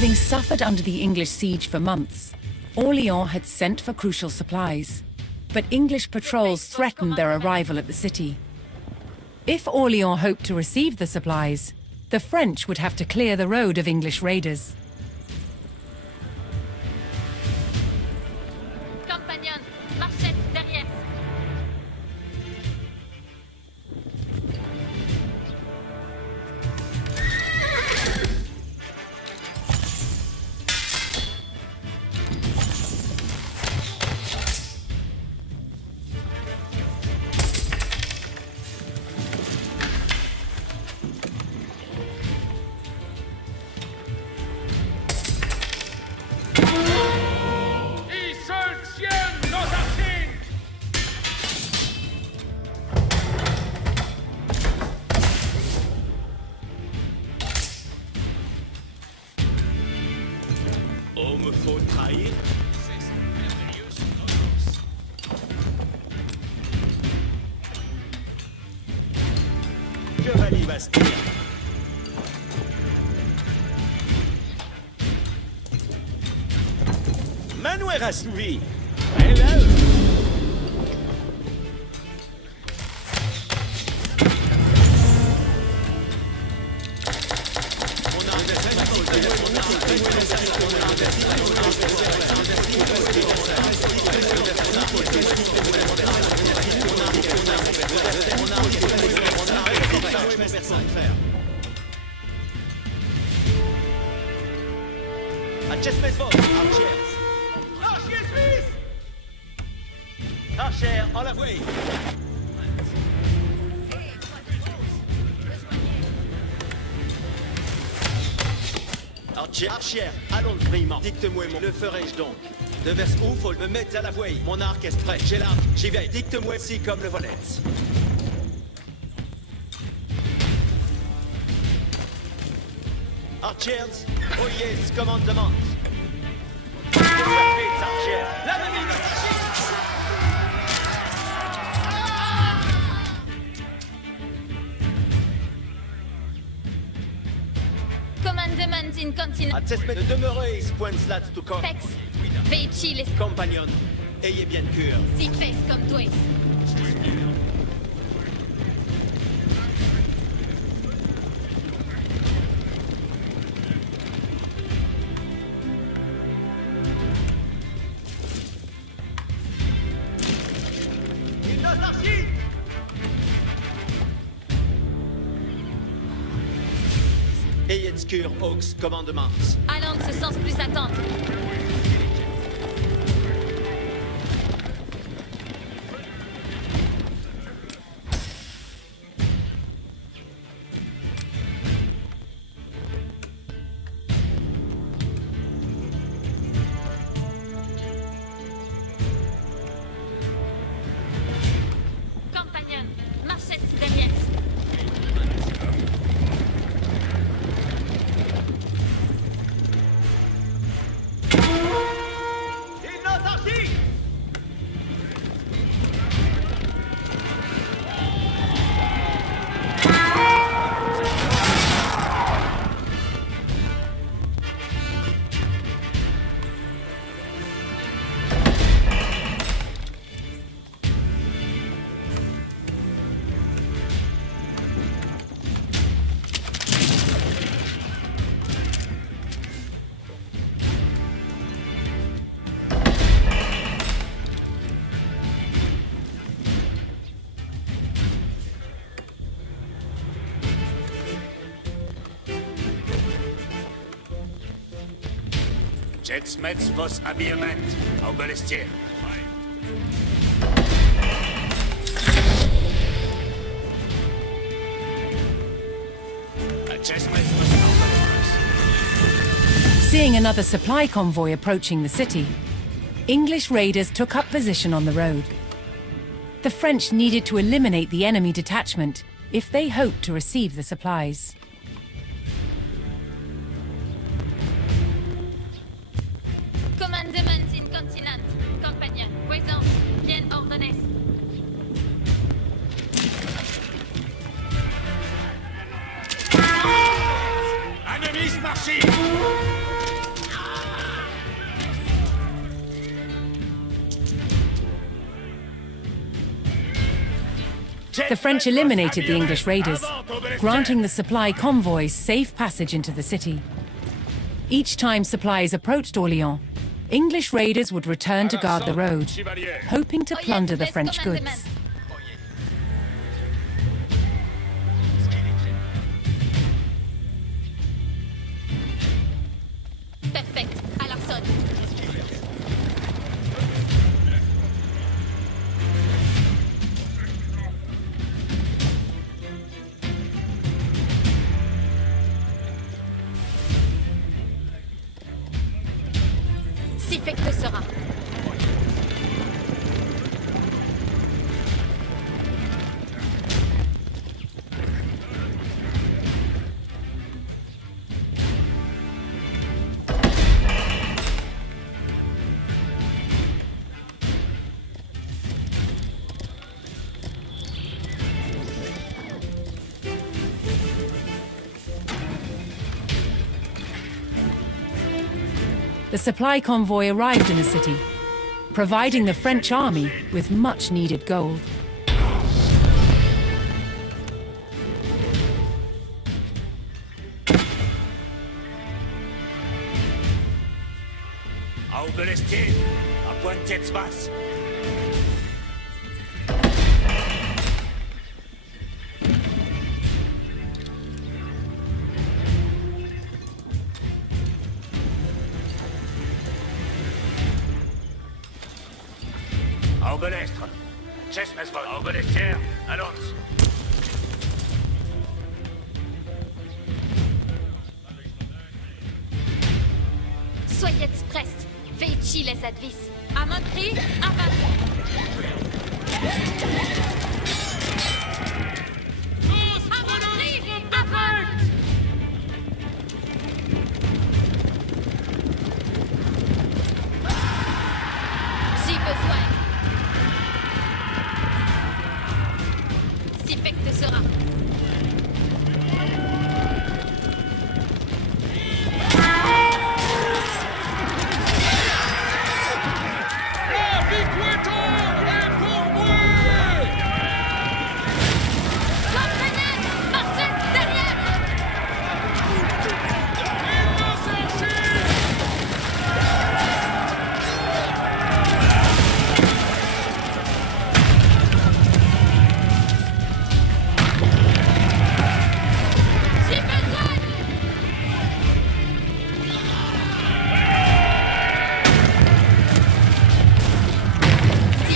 Having suffered under the English siege for months, Orléans had sent for crucial supplies, but English patrols threatened their arrival at the city. If Orléans hoped to receive the supplies, the French would have to clear the road of English raiders. Compagnon, marchette derrière. Oh, me faut trahir. Chevalier Bastille. Manoir assouvi. Hello. Acest mes vos, archers. Archers suisse. Archers, en la voie. Archers, allons vraiment. Dicte-moi, le ferai-je donc? De vers où faut me mettre à la voie? Mon arc est prêt, j'ai l'arc, j'y vais. Dicte-moi si comme le volet. Archers, oyez commandement. Archers, la Commandement in continent. Acest de demeurer, point slat to come. Pex. Veici les Compagnon, ayez bien cœur. si fes comme toi. Ayez de cœur, Hawks, commandement. Allons de ce sens plus attendre. Compagnon, marchette derrière. Jetsmets vos habillement, au balestier. Seeing another supply convoy approaching the city, English raiders took up position on the road. The French needed to eliminate the enemy detachment if they hoped to receive the supplies. Commandement in continent. Compagnon, présence, bien ordonnée. Enemies marching! The French eliminated the English raiders, granting the supply convoys safe passage into the city. Each time supplies approached Orléans, English raiders would return to guard the road, hoping to plunder the French goods. Perfect. Alors sonne. Si fait que sera. The supply convoy arrived in the city, providing the French army with much-needed gold. À haut de l'estier, à pointe tête basse. À Obelestre. Chesmesvol. À Obelestière. Allons. Soyez prest. Veici les advis. À mon cri, avant. Si besoin. Si fait que sera.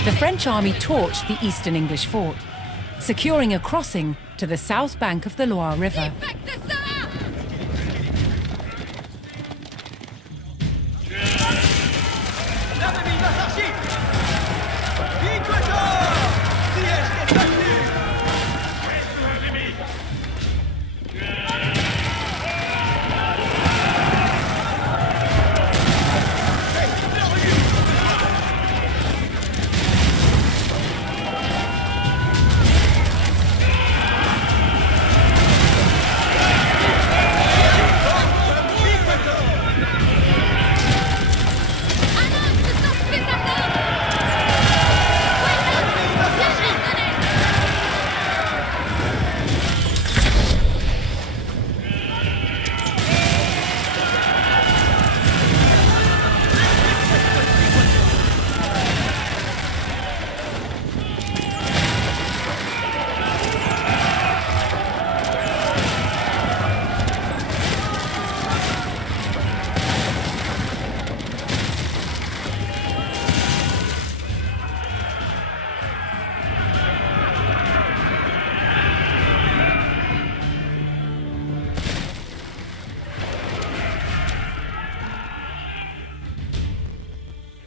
The French army torched the eastern English fort, securing a crossing to the south bank of the Loire River.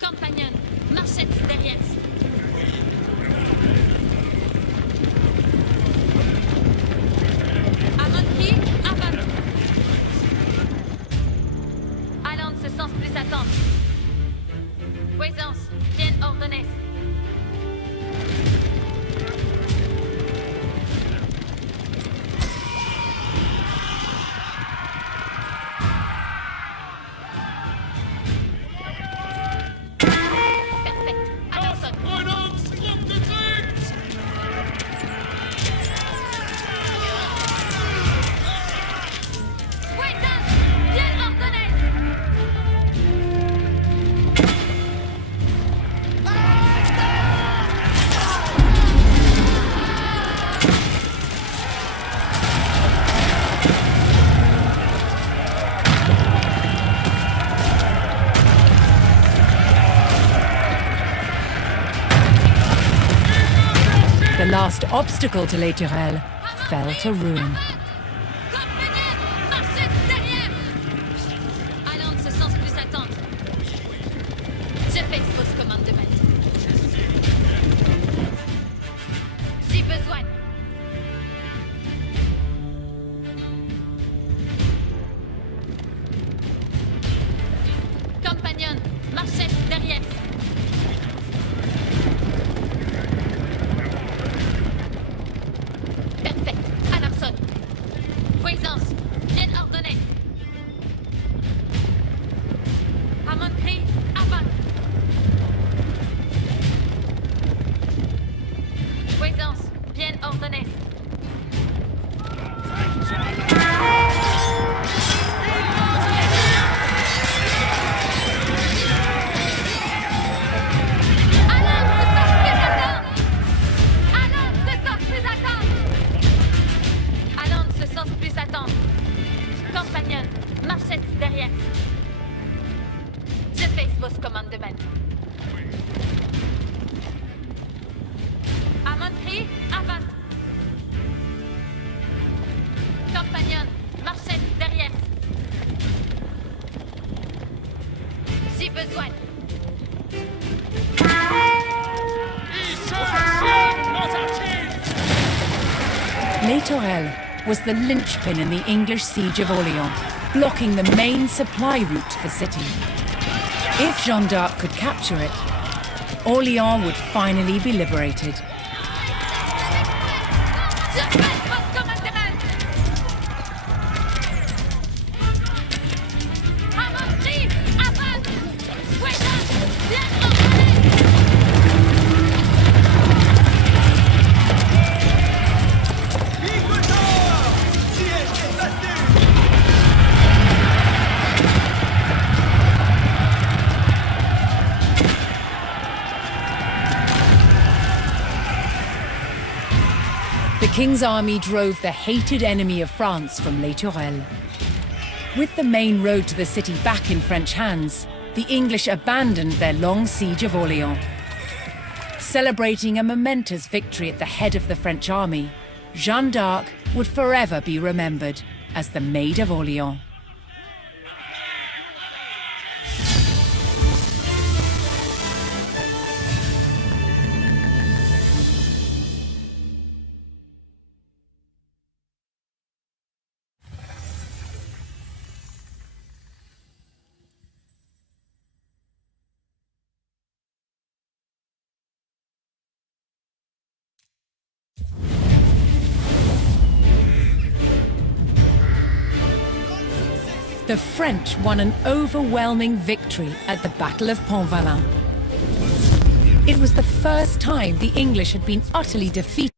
Compagnon, marchette derrière. À mon cri, avant. Allons ce sens plus attendre. Présence, bien ordonnée. last obstacle to Les Tourelles fell to ruin. Compagnon, marchez derrière! Allons de ce sens plus attendre. Je fais fausse commande de maître. Si besoin. Compagnon, marchez derrière. Perfect. Anderson. Puissance. Bien ordonnée. À mon cri, avant. Puissance. Bien ordonnée. Allons de ce sens plus attendre. Compagnon, marchez derrière. Je fais vos commandes de maître. À mon cri, avant. Compagnon, marchez derrière. Si besoin. Les Tourelles was the linchpin in the English siege of Orléans, blocking the main supply route to the city. If Jeanne d'Arc could capture it, Orléans would finally be liberated. Je fais vos commandes de maître. À mon cri, avant. Puissance, bien ordonnée. The King's army drove the hated enemy of France from Les Tourelles. With the main road to the city back in French hands, the English abandoned their long siege of Orléans. Celebrating a momentous victory at the head of the French army, Jeanne d'Arc would forever be remembered as the Maid of Orléans. The French won an overwhelming victory at the Battle of Pontvalin. It was the first time the English had been utterly defeated.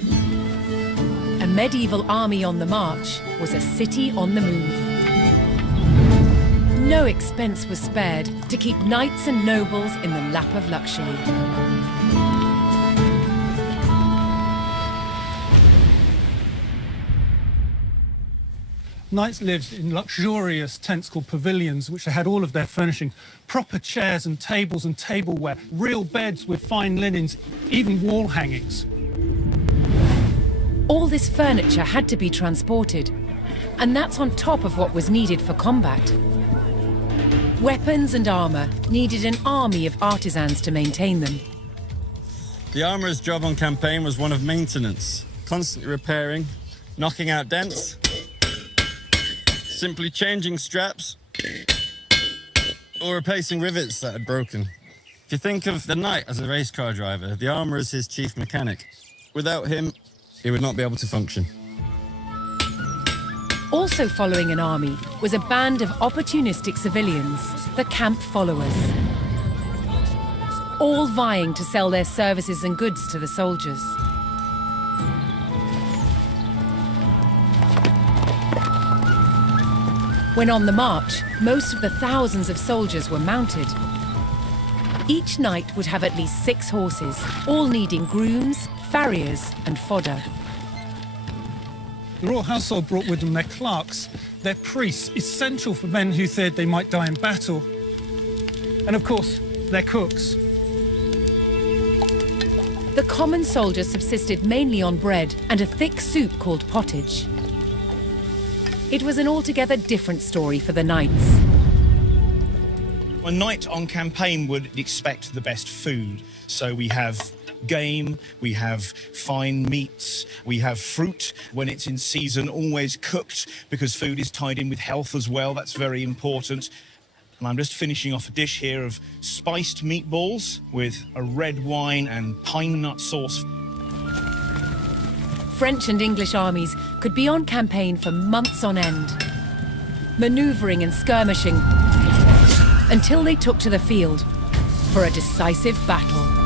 A medieval army on the march was a city on the move. No expense was spared to keep knights and nobles in the lap of luxury. Knights lived in luxurious tents called pavilions, which had all of their furnishing, proper chairs and tables and tableware, real beds with fine linens, even wall hangings. All this furniture had to be transported, and that's on top of what was needed for combat. Weapons and armor needed an army of artisans to maintain them. The armourer's job on campaign was one of maintenance, constantly repairing, knocking out dents, simply changing straps, or replacing rivets that had broken. If you think of the knight as a race car driver, the armourer is his chief mechanic. Without him, he would not be able to function. Also following an army was a band of opportunistic civilians, the camp followers. All vying to sell their services and goods to the soldiers. When on the march, most of the thousands of soldiers were mounted. Each knight would have at least 6 horses, all needing grooms, farriers, and fodder. The royal household brought with them their clerks, their priests, essential for men who feared they might die in battle, and of course, their cooks. the common soldier subsisted mainly on bread and a thick soup called pottage. It was an altogether different story for the knights. A knight on campaign would expect the best food. So we have game, we have fine meats, we have fruit when it's in season, always cooked, because food is tied in with health as well. That's very important. And I'm just finishing off a dish here of spiced meatballs with a red wine and pine nut sauce. French and English armies could be on campaign for months on end, maneuvering and skirmishing until they took to the field for a decisive battle.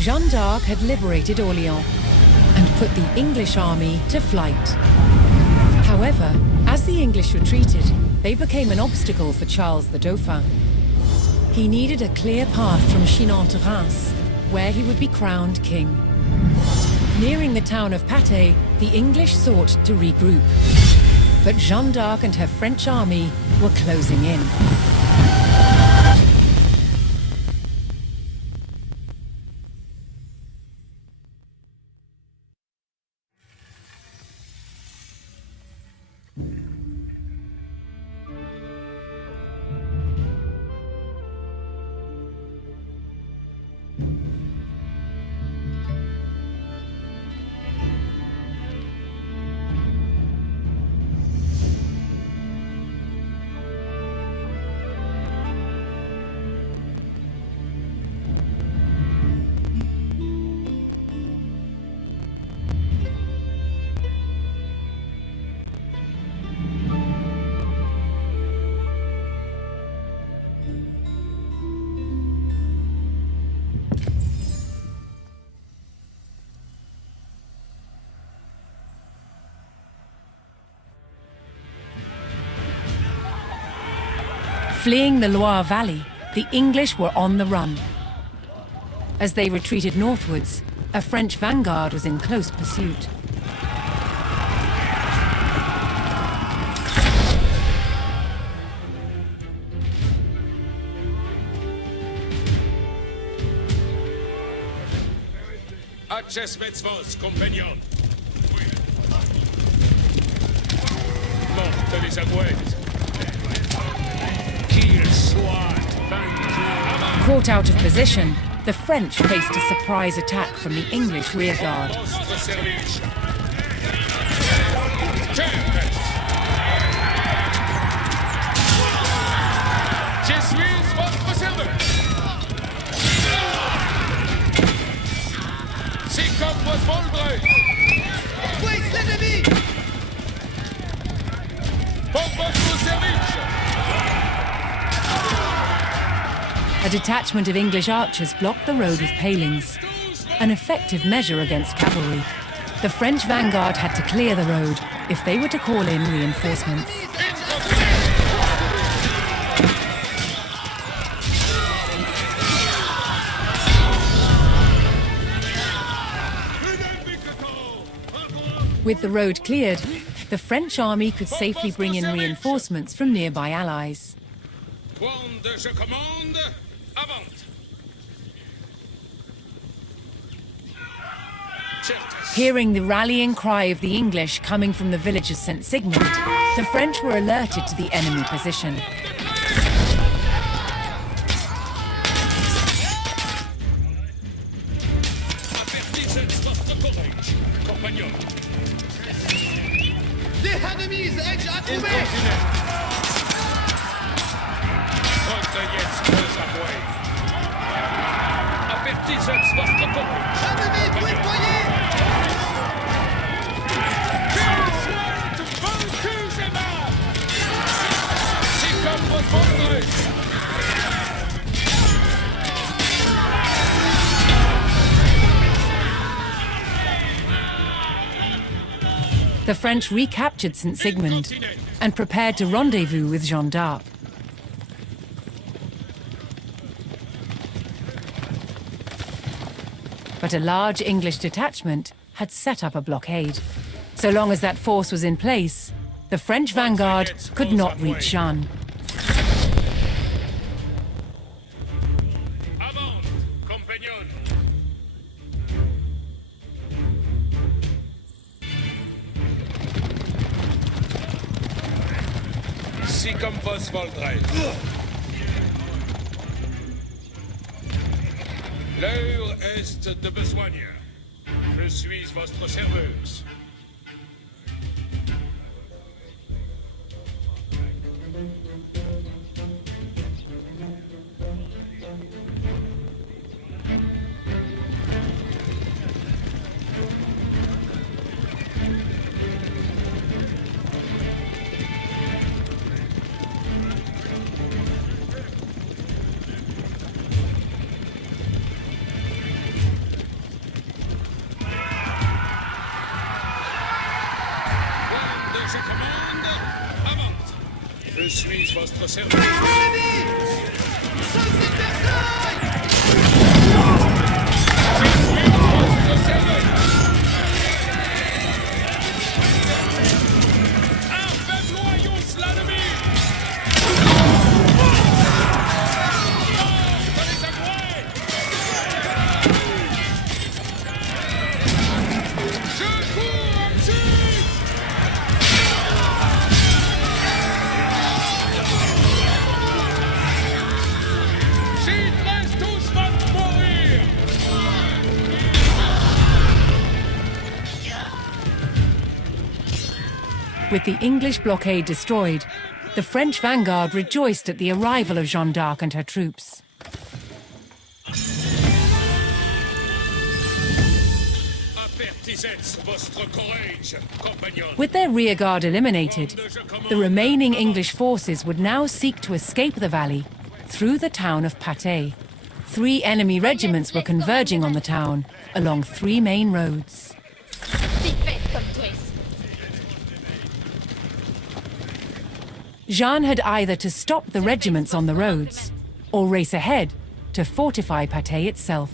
Jeanne d'Arc had liberated Orléans and put the English army to flight. However, as the English retreated, they became an obstacle for Charles the Dauphin. He needed a clear path from Chinon to Reims, where he would be crowned king. Nearing the town of Patay, the English sought to regroup. But Jeanne d'Arc and her French army were closing in. Fleeing the Loire Valley, the English were on the run. As they retreated northwards, a French vanguard was in close pursuit. Acces vos, compagnon. Morte les agouettes. Caught out of position, the French faced a surprise attack from the English rearguard. A detachment of English archers blocked the road with palings, an effective measure against cavalry. The French vanguard had to clear the road if they were to call in reinforcements. With the road cleared, the French army could safely bring in reinforcements from nearby allies. Hearing the rallying cry of the English coming from the village of St. Sigmund, the French were alerted to the enemy position. The French recaptured St. Sigmund and prepared to rendezvous with Jeanne d'Arc. But a large English detachment had set up a blockade. So long as that force was in place, the French vanguard could not reach Jeanne. Si comme vos voldrez. L'heure est de besogne. Je suis votre serveuse. With the English blockade destroyed, the French vanguard rejoiced at the arrival of Jeanne d'Arc and her troops. With their rearguard eliminated, the remaining English forces would now seek to escape the valley through the town of Patay. 3 enemy regiments were converging on the town along 3 main roads. Jeanne had either to stop the regiments on the roads or race ahead to fortify Patay itself.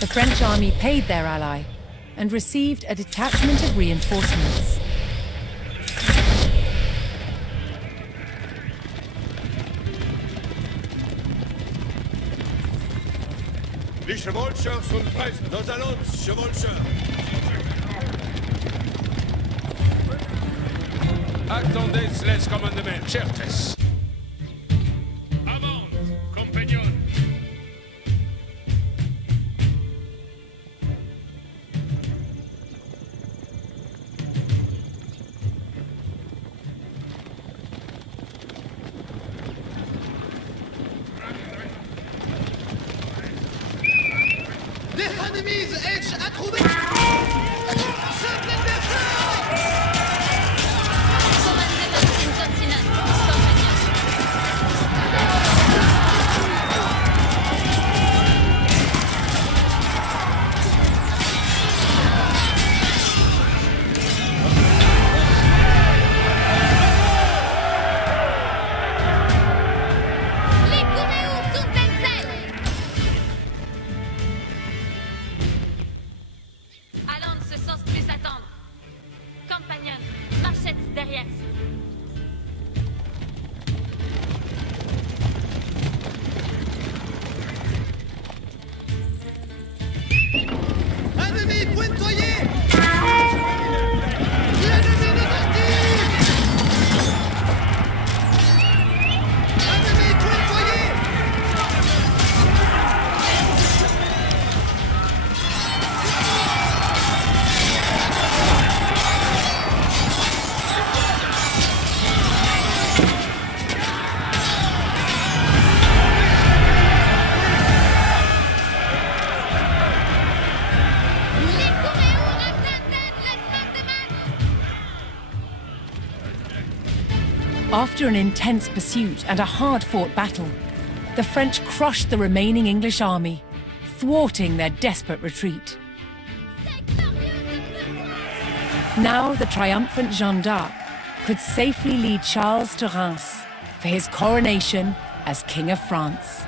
The French army paid their ally and received a detachment of reinforcements. Die Chevalcheurs sont prêts. Nos allons, Chevalcheurs. Attendez les commandements, certes. Avant, compagnon. After an intense pursuit and a hard-fought battle, the French crushed the remaining English army, thwarting their desperate retreat. Now the triumphant Jeanne d'Arc could safely lead Charles to Reims for his coronation as King of France.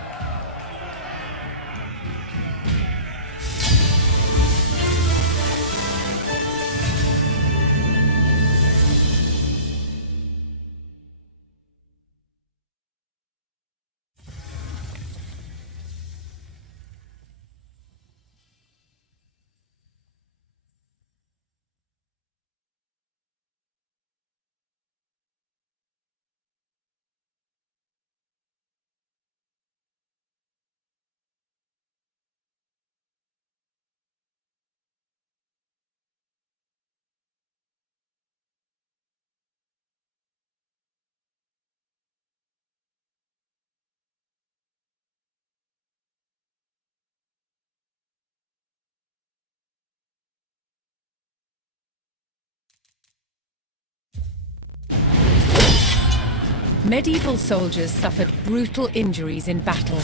Medieval soldiers suffered brutal injuries in battle.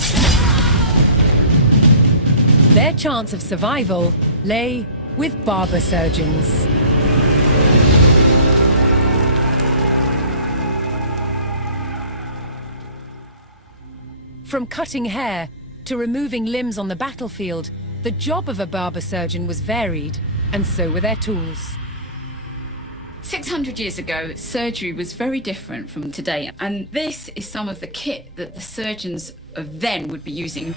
Their chance of survival lay with barber surgeons. From cutting hair to removing limbs on the battlefield, the job of a barber surgeon was varied, and so were their tools. 600 years ago, surgery was very different from today, and this is some of the kit that the surgeons of then would be using.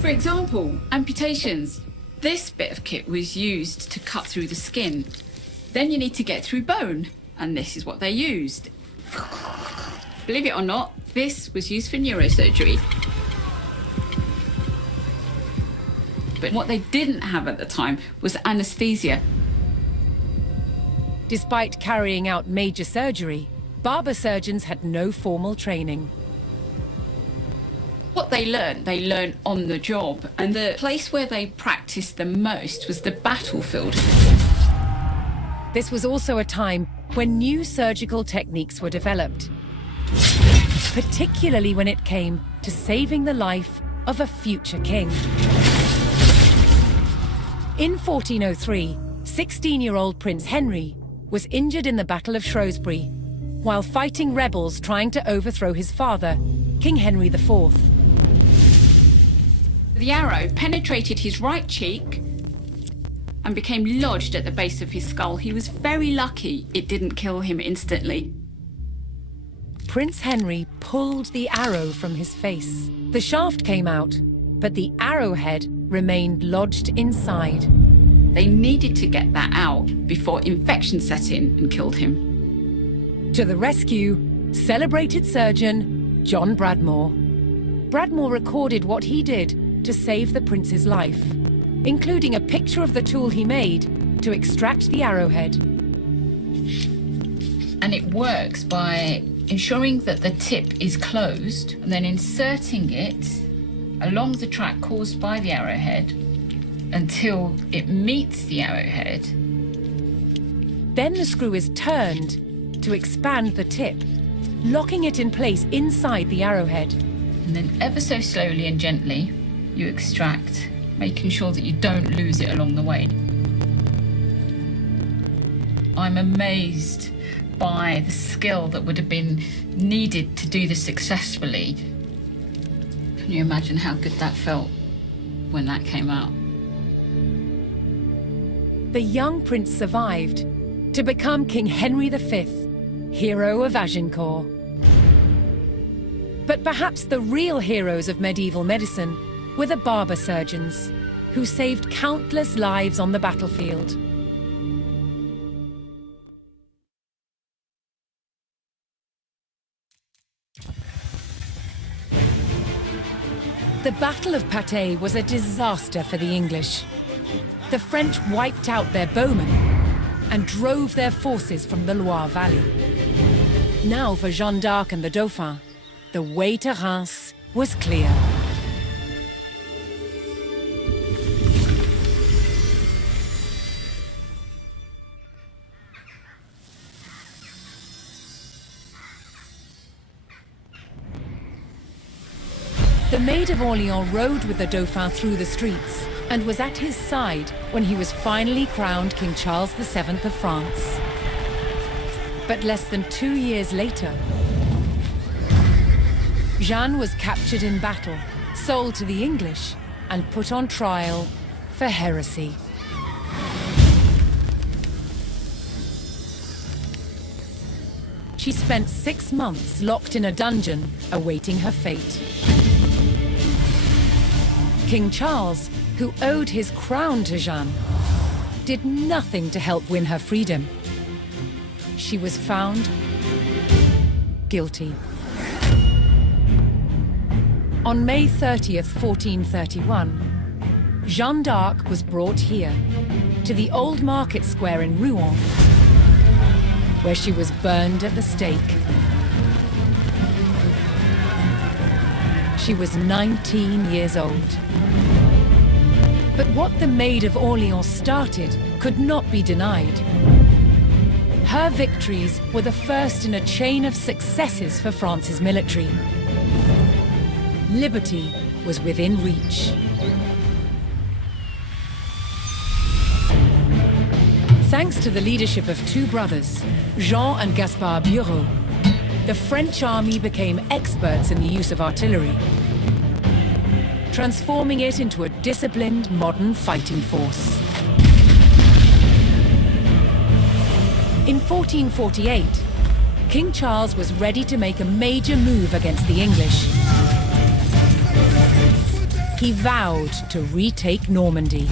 For example, amputations. This bit of kit was used to cut through the skin. Then you need to get through bone, and this is what they used. Believe it or not, this was used for neurosurgery. But what they didn't have at the time was anesthesia. Despite carrying out major surgery, barber surgeons had no formal training. What they learned on the job, and the place where they practiced the most was the battlefield. This was also a time when new surgical techniques were developed, particularly when it came to saving the life of a future king. In 1403, 16-year-old Prince Henry was injured in the Battle of Shrewsbury while fighting rebels trying to overthrow his father, King Henry IV. The arrow penetrated his right cheek and became lodged at the base of his skull. He was very lucky it didn't kill him instantly. Prince Henry pulled the arrow from his face. The shaft came out, but the arrowhead remained lodged inside. They needed to get that out before infection set in and killed him. To the rescue, celebrated surgeon John Bradmore. Bradmore recorded what he did to save the prince's life, including a picture of the tool he made to extract the arrowhead. And it works by ensuring that the tip is closed and then inserting it along the track caused by the arrowhead until it meets the arrowhead. Then the screw is turned to expand the tip, locking it in place inside the arrowhead. And then ever so slowly and gently, you extract, making sure that you don't lose it along the way. I'm amazed by the skill that would have been needed to do this successfully. Can you imagine how good that felt when that came out? The young prince survived to become King Henry V, hero of Agincourt. But perhaps the real heroes of medieval medicine were the barber surgeons, who saved countless lives on the battlefield. The Battle of Patay was a disaster for the English. The French wiped out their bowmen and drove their forces from the Loire Valley. Now for Jeanne d'Arc and the Dauphin, the way to Reims was clear. of Orléans rode with the Dauphin through the streets and was at his side when he was finally crowned King Charles VII of France. But less than 2 years later, Jeanne was captured in battle, sold to the English, and put on trial for heresy. She spent 6 months locked in a dungeon, awaiting her fate. King Charles, who owed his crown to Jeanne, did nothing to help win her freedom. She was found guilty. On May 30th, 1431, Jeanne d'Arc was brought here, to the old market square in Rouen, where she was burned at the stake. She was 19 years old. But what the Maid of Orléans started could not be denied. Her victories were the first in a chain of successes for France's military. Liberty was within reach. Thanks to the leadership of two brothers, Jean and Gaspard Bureau, the French army became experts in the use of artillery, transforming it into a disciplined, modern fighting force. In 1448, King Charles was ready to make a major move against the English. He vowed to retake Normandy.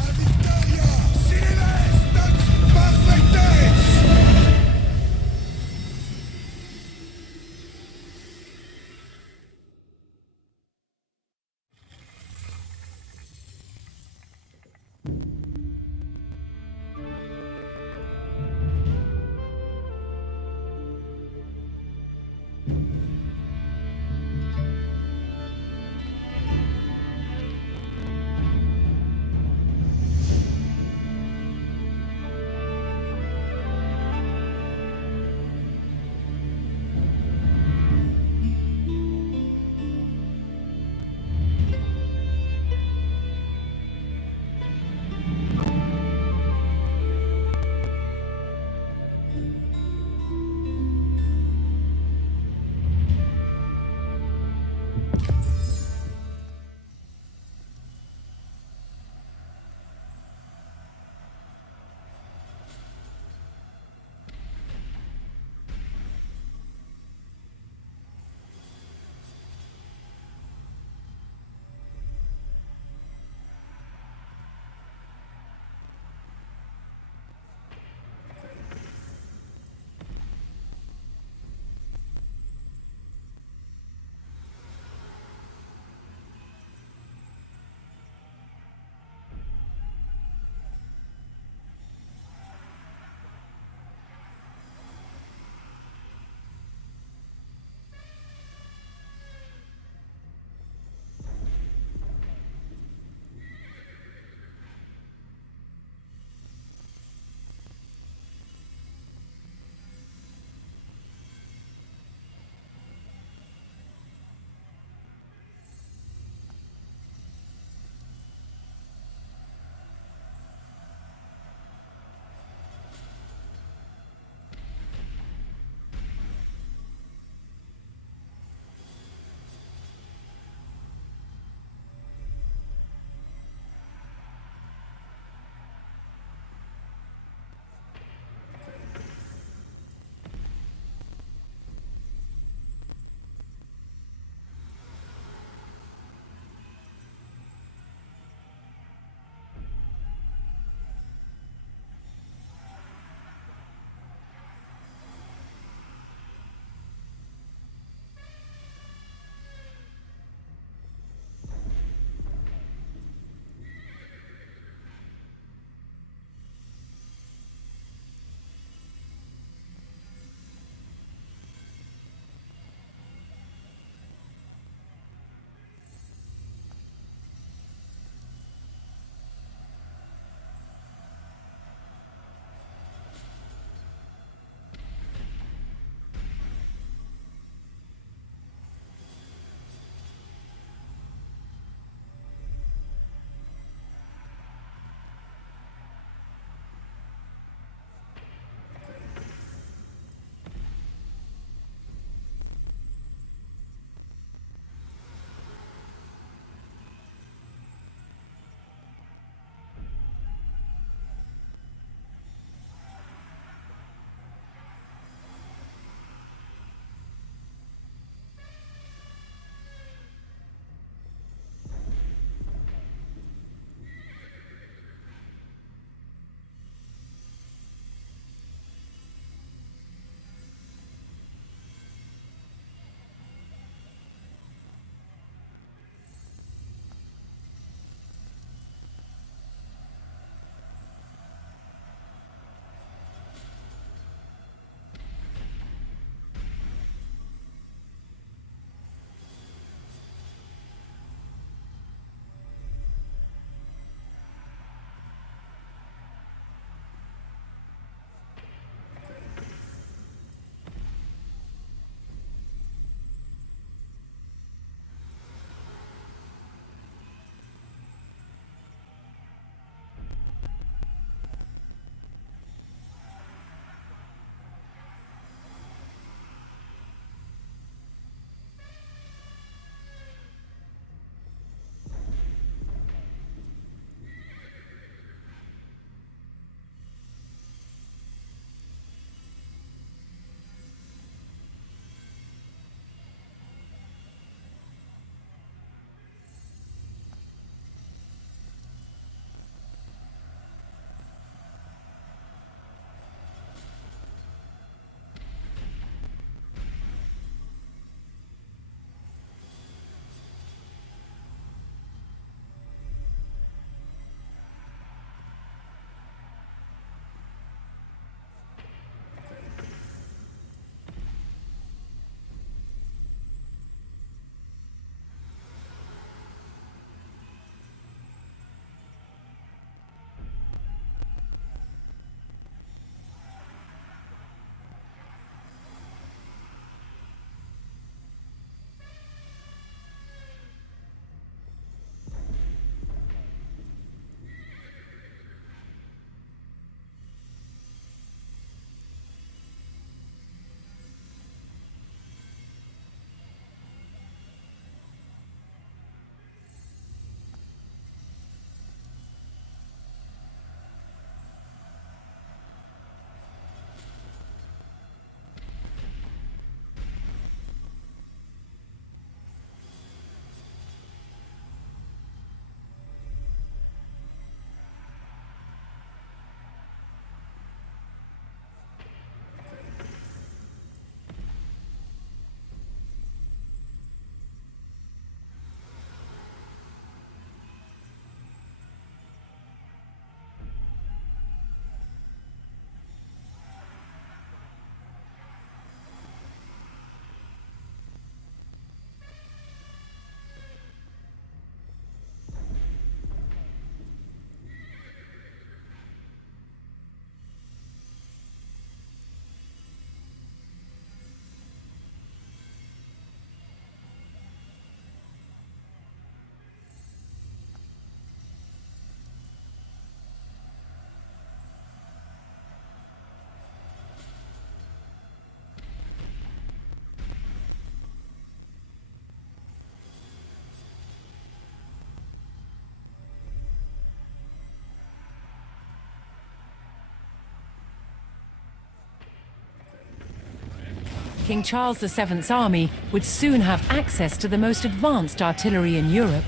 King Charles VII's army would soon have access to the most advanced artillery in Europe,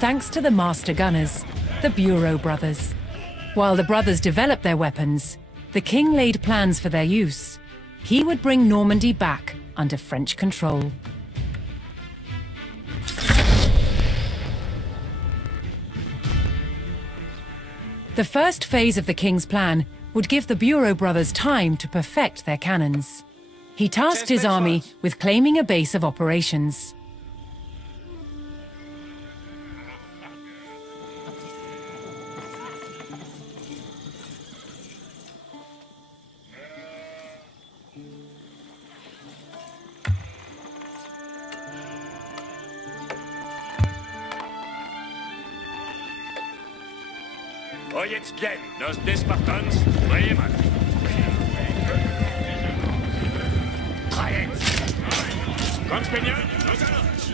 thanks to the master gunners, the Bureau brothers. While the brothers developed their weapons, the king laid plans for their use. He would bring Normandy back under French control. The first phase of the king's plan would give the Bureau brothers time to perfect their cannons. He tasked his army with claiming a base of operations. Oyeți bien, nos Spartans, Bremen. Trajeți! Compagnon, nos allons!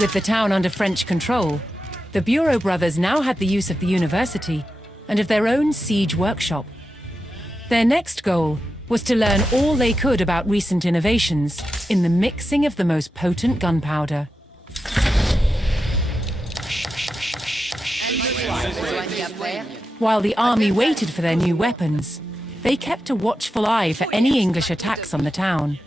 With the town under French control, the Bureau brothers now had the use of the university and of their own siege workshop. Their next goal was to learn all they could about recent innovations in the mixing of the most potent gunpowder. While the army waited for their new weapons, they kept a watchful eye for any English attacks on the town.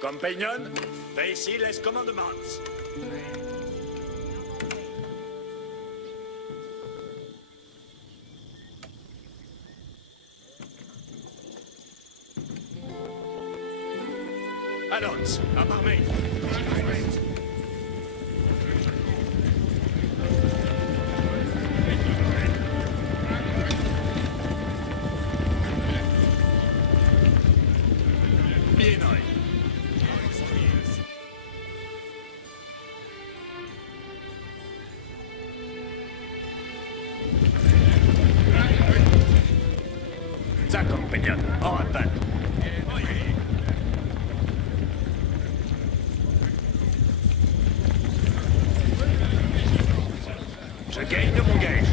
Compagnon, fais ici les commandements. Allons, à Pamять. Bien, ça, compagnon, en rappel. Je gagne de mon gage.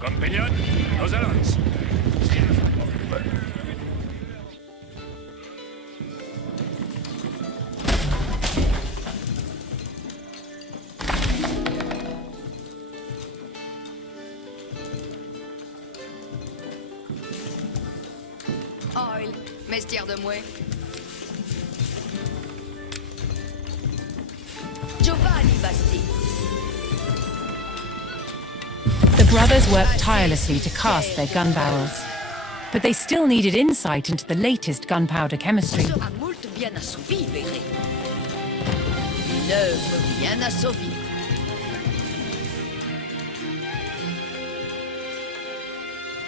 Compagnon, nos allons. Oil, mestière de mouet. Giovanni Basti. The brothers worked tirelessly to cast their gun barrels, but they still needed insight into the latest gunpowder chemistry. Sera moult bien assouvi, verrez. Une œuvre bien assouvie.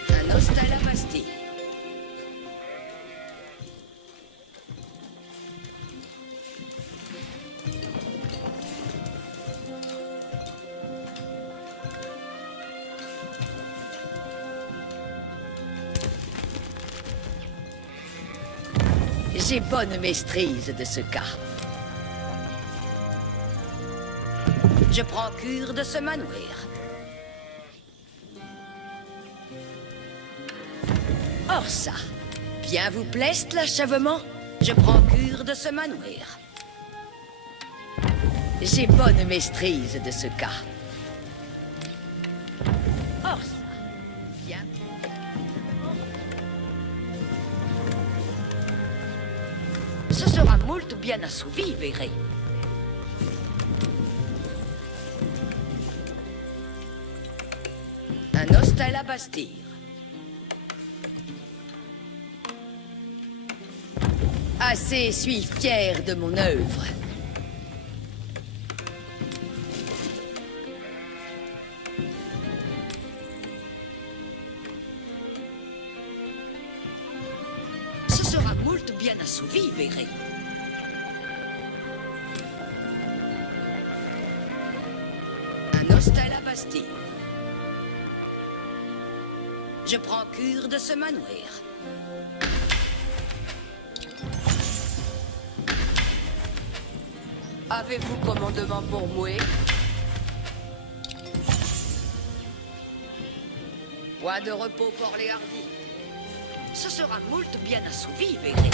Un os à la Bastille. J'ai bonne maîtrise de ce cas. Je prends cure de ce manoir. Or ça, bien vous plaise l'achèvement? Je prends cure de ce manoir. J'ai bonne maîtrise de ce cas. Or ça, bien... moult bien assouvi, verrez. Un hostel à Bastille. Assez suis fier de mon œuvre. Ce sera moult bien assouvi, verrez. Un hostel à Bastille. Je prends cure de ce manoir. Avez-vous commandement pour moi? Point de repos pour les hardis. Ce sera moult bien assouvi, verrez.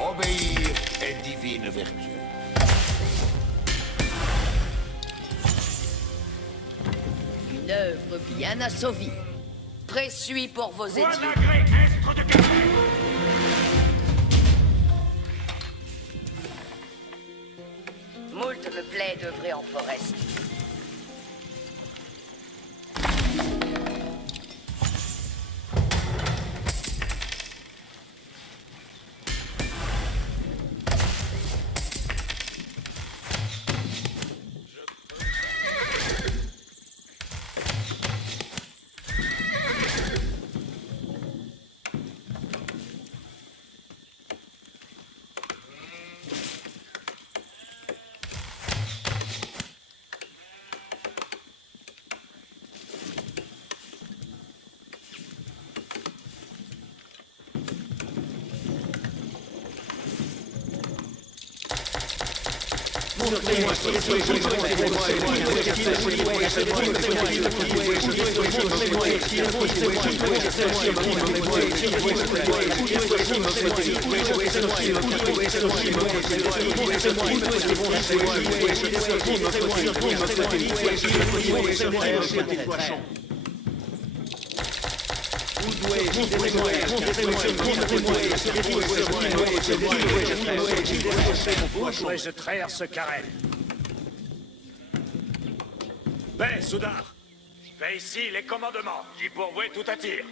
Obéir est divine vertu. Une œuvre bien assouvie. Préçue pour vos études. Moult me plaît d'œuvrer en forest. Pourrais-je traire ce carrel? Ben, Soudard. Fais ici les commandements. J'y pourvois tout attire.